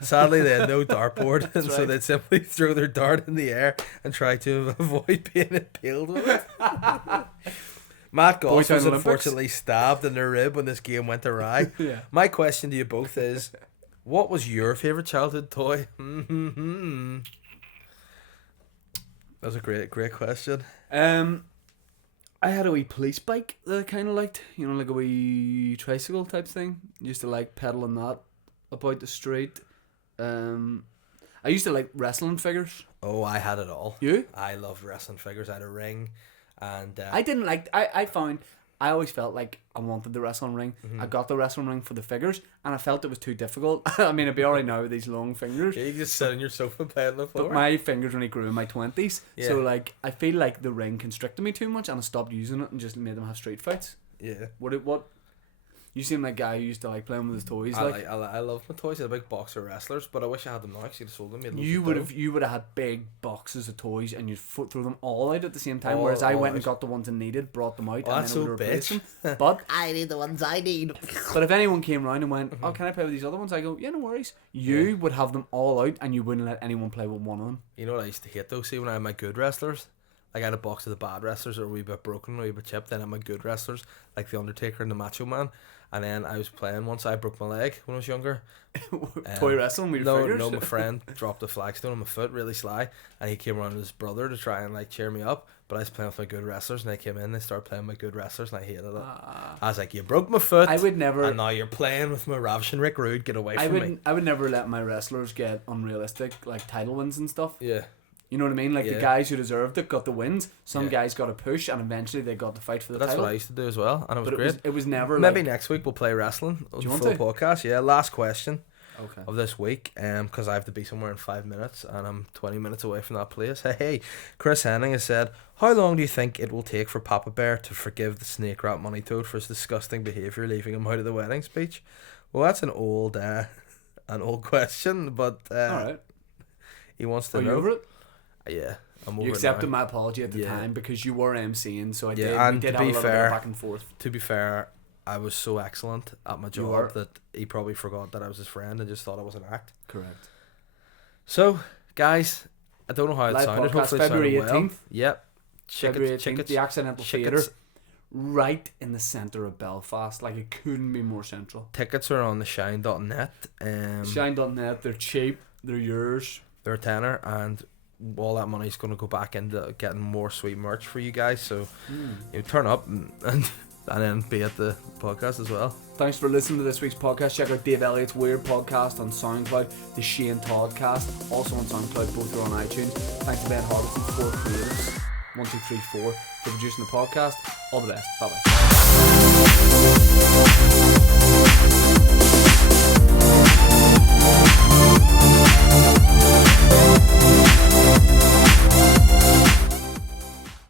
Sadly, they had no dartboard, and so right. they'd simply throw their dart in the air and try to avoid being impaled with it." Matt Goss Boytown was Olympics. unfortunately stabbed in the rib when this game went awry. Yeah. My question to you both is, what was your favourite childhood toy? That was a great question. I had a wee police bike that I kind of liked. You know, like a wee tricycle type thing. Used to like pedaling that about the street. I used to like wrestling figures. Oh, I had it all. You? I loved wrestling figures. I had a ring, and I didn't like. I found. I always felt like I wanted the wrestling ring. I got the wrestling ring for the figures, and I felt it was too difficult. I mean, I'd be alright now with these long fingers. yeah, you just sit on your sofa playing on the floor. But my fingers only grew in my 20s. Yeah. So, like, I feel like the ring constricted me too much and I stopped using it and just made them have street fights. yeah. What? You seem like a guy who used to like playing with his toys. I love my toys. I had a big box of wrestlers, but I wish I had them now because you'd have sold them. Made loads You of would dough. have had big boxes of toys and you'd throw them all out at the same time. All- Whereas I all went and out. got the ones I needed, brought them out, Oh, and that's then I so would replace bitch. them. But I need the ones I need. if anyone came round and went, "Oh, can I play with these other ones?" I go, "Yeah, no worries." You would have them all out and you wouldn't let anyone play with one of them. You know what I used to hate though? See, when I had my good wrestlers, like I had a box of the bad wrestlers that were a wee bit broken, a wee bit chipped. Then I had my good wrestlers, like the Undertaker and the Macho Man. And then I was playing once. I broke my leg when I was younger. Toy wrestling with your fingers? No, my friend dropped a flagstone on my foot, really sly, and he came around with his brother to try and like cheer me up. But I was playing with my good wrestlers, and they came in. They started playing my good wrestlers, and I hated it. I was like, "You broke my foot. I would never. And now you're playing with my ravishing Rick Rude. Get away from me." I would never let my wrestlers get unrealistic like title wins and stuff. Yeah. You know what I mean? Like Yeah. the guys who deserved it got the wins. Some Yeah. guys got a push, and eventually they got to fight for the That's title. what I used to do as well, and it was but great. it was never Maybe like, next week we'll play wrestling on you the want full to? podcast. Yeah, last question okay. of this week, because I have to be somewhere in 5 minutes, and I'm 20 minutes away from that place. Hey, Chris Henning has said, "How long do you think it will take for Papa Bear to forgive the snake rat money toad for his disgusting behaviour, leaving him out of the wedding speech?" Well, that's an old question, but All right. he wants to Are you know. over it? Yeah, I'm over You it accepted now. my apology at the Yeah. time because you were MCing, so I Yeah, did. and We did to have a be little bit fair- of back and forth. To be fair, I was so excellent at my You were. job that he probably forgot that I was his friend and just thought it was an act. Correct. So, guys, I don't know how it Live sounded. podcast, Hopefully it February sounded well. 18th. Yep. February 18th, tickets, the Accidental Theatre, tickets, right in the centre of Belfast. Like, it couldn't be more central. tickets are on the shine.net. Shine.net, they're cheap, they're yours. They're a tenner, and all that money's going to go back into getting more sweet merch for you guys. So you turn up and then be at the podcast as well. Thanks for listening to this week's podcast. Check out Dave Elliott's Weird Podcast on SoundCloud, the Shane Toddcast, also on SoundCloud, both are on iTunes. Thanks to Ben Harbison, 4 Creatives, 1, 2, 3, 4, for producing the podcast. All the best. Bye bye.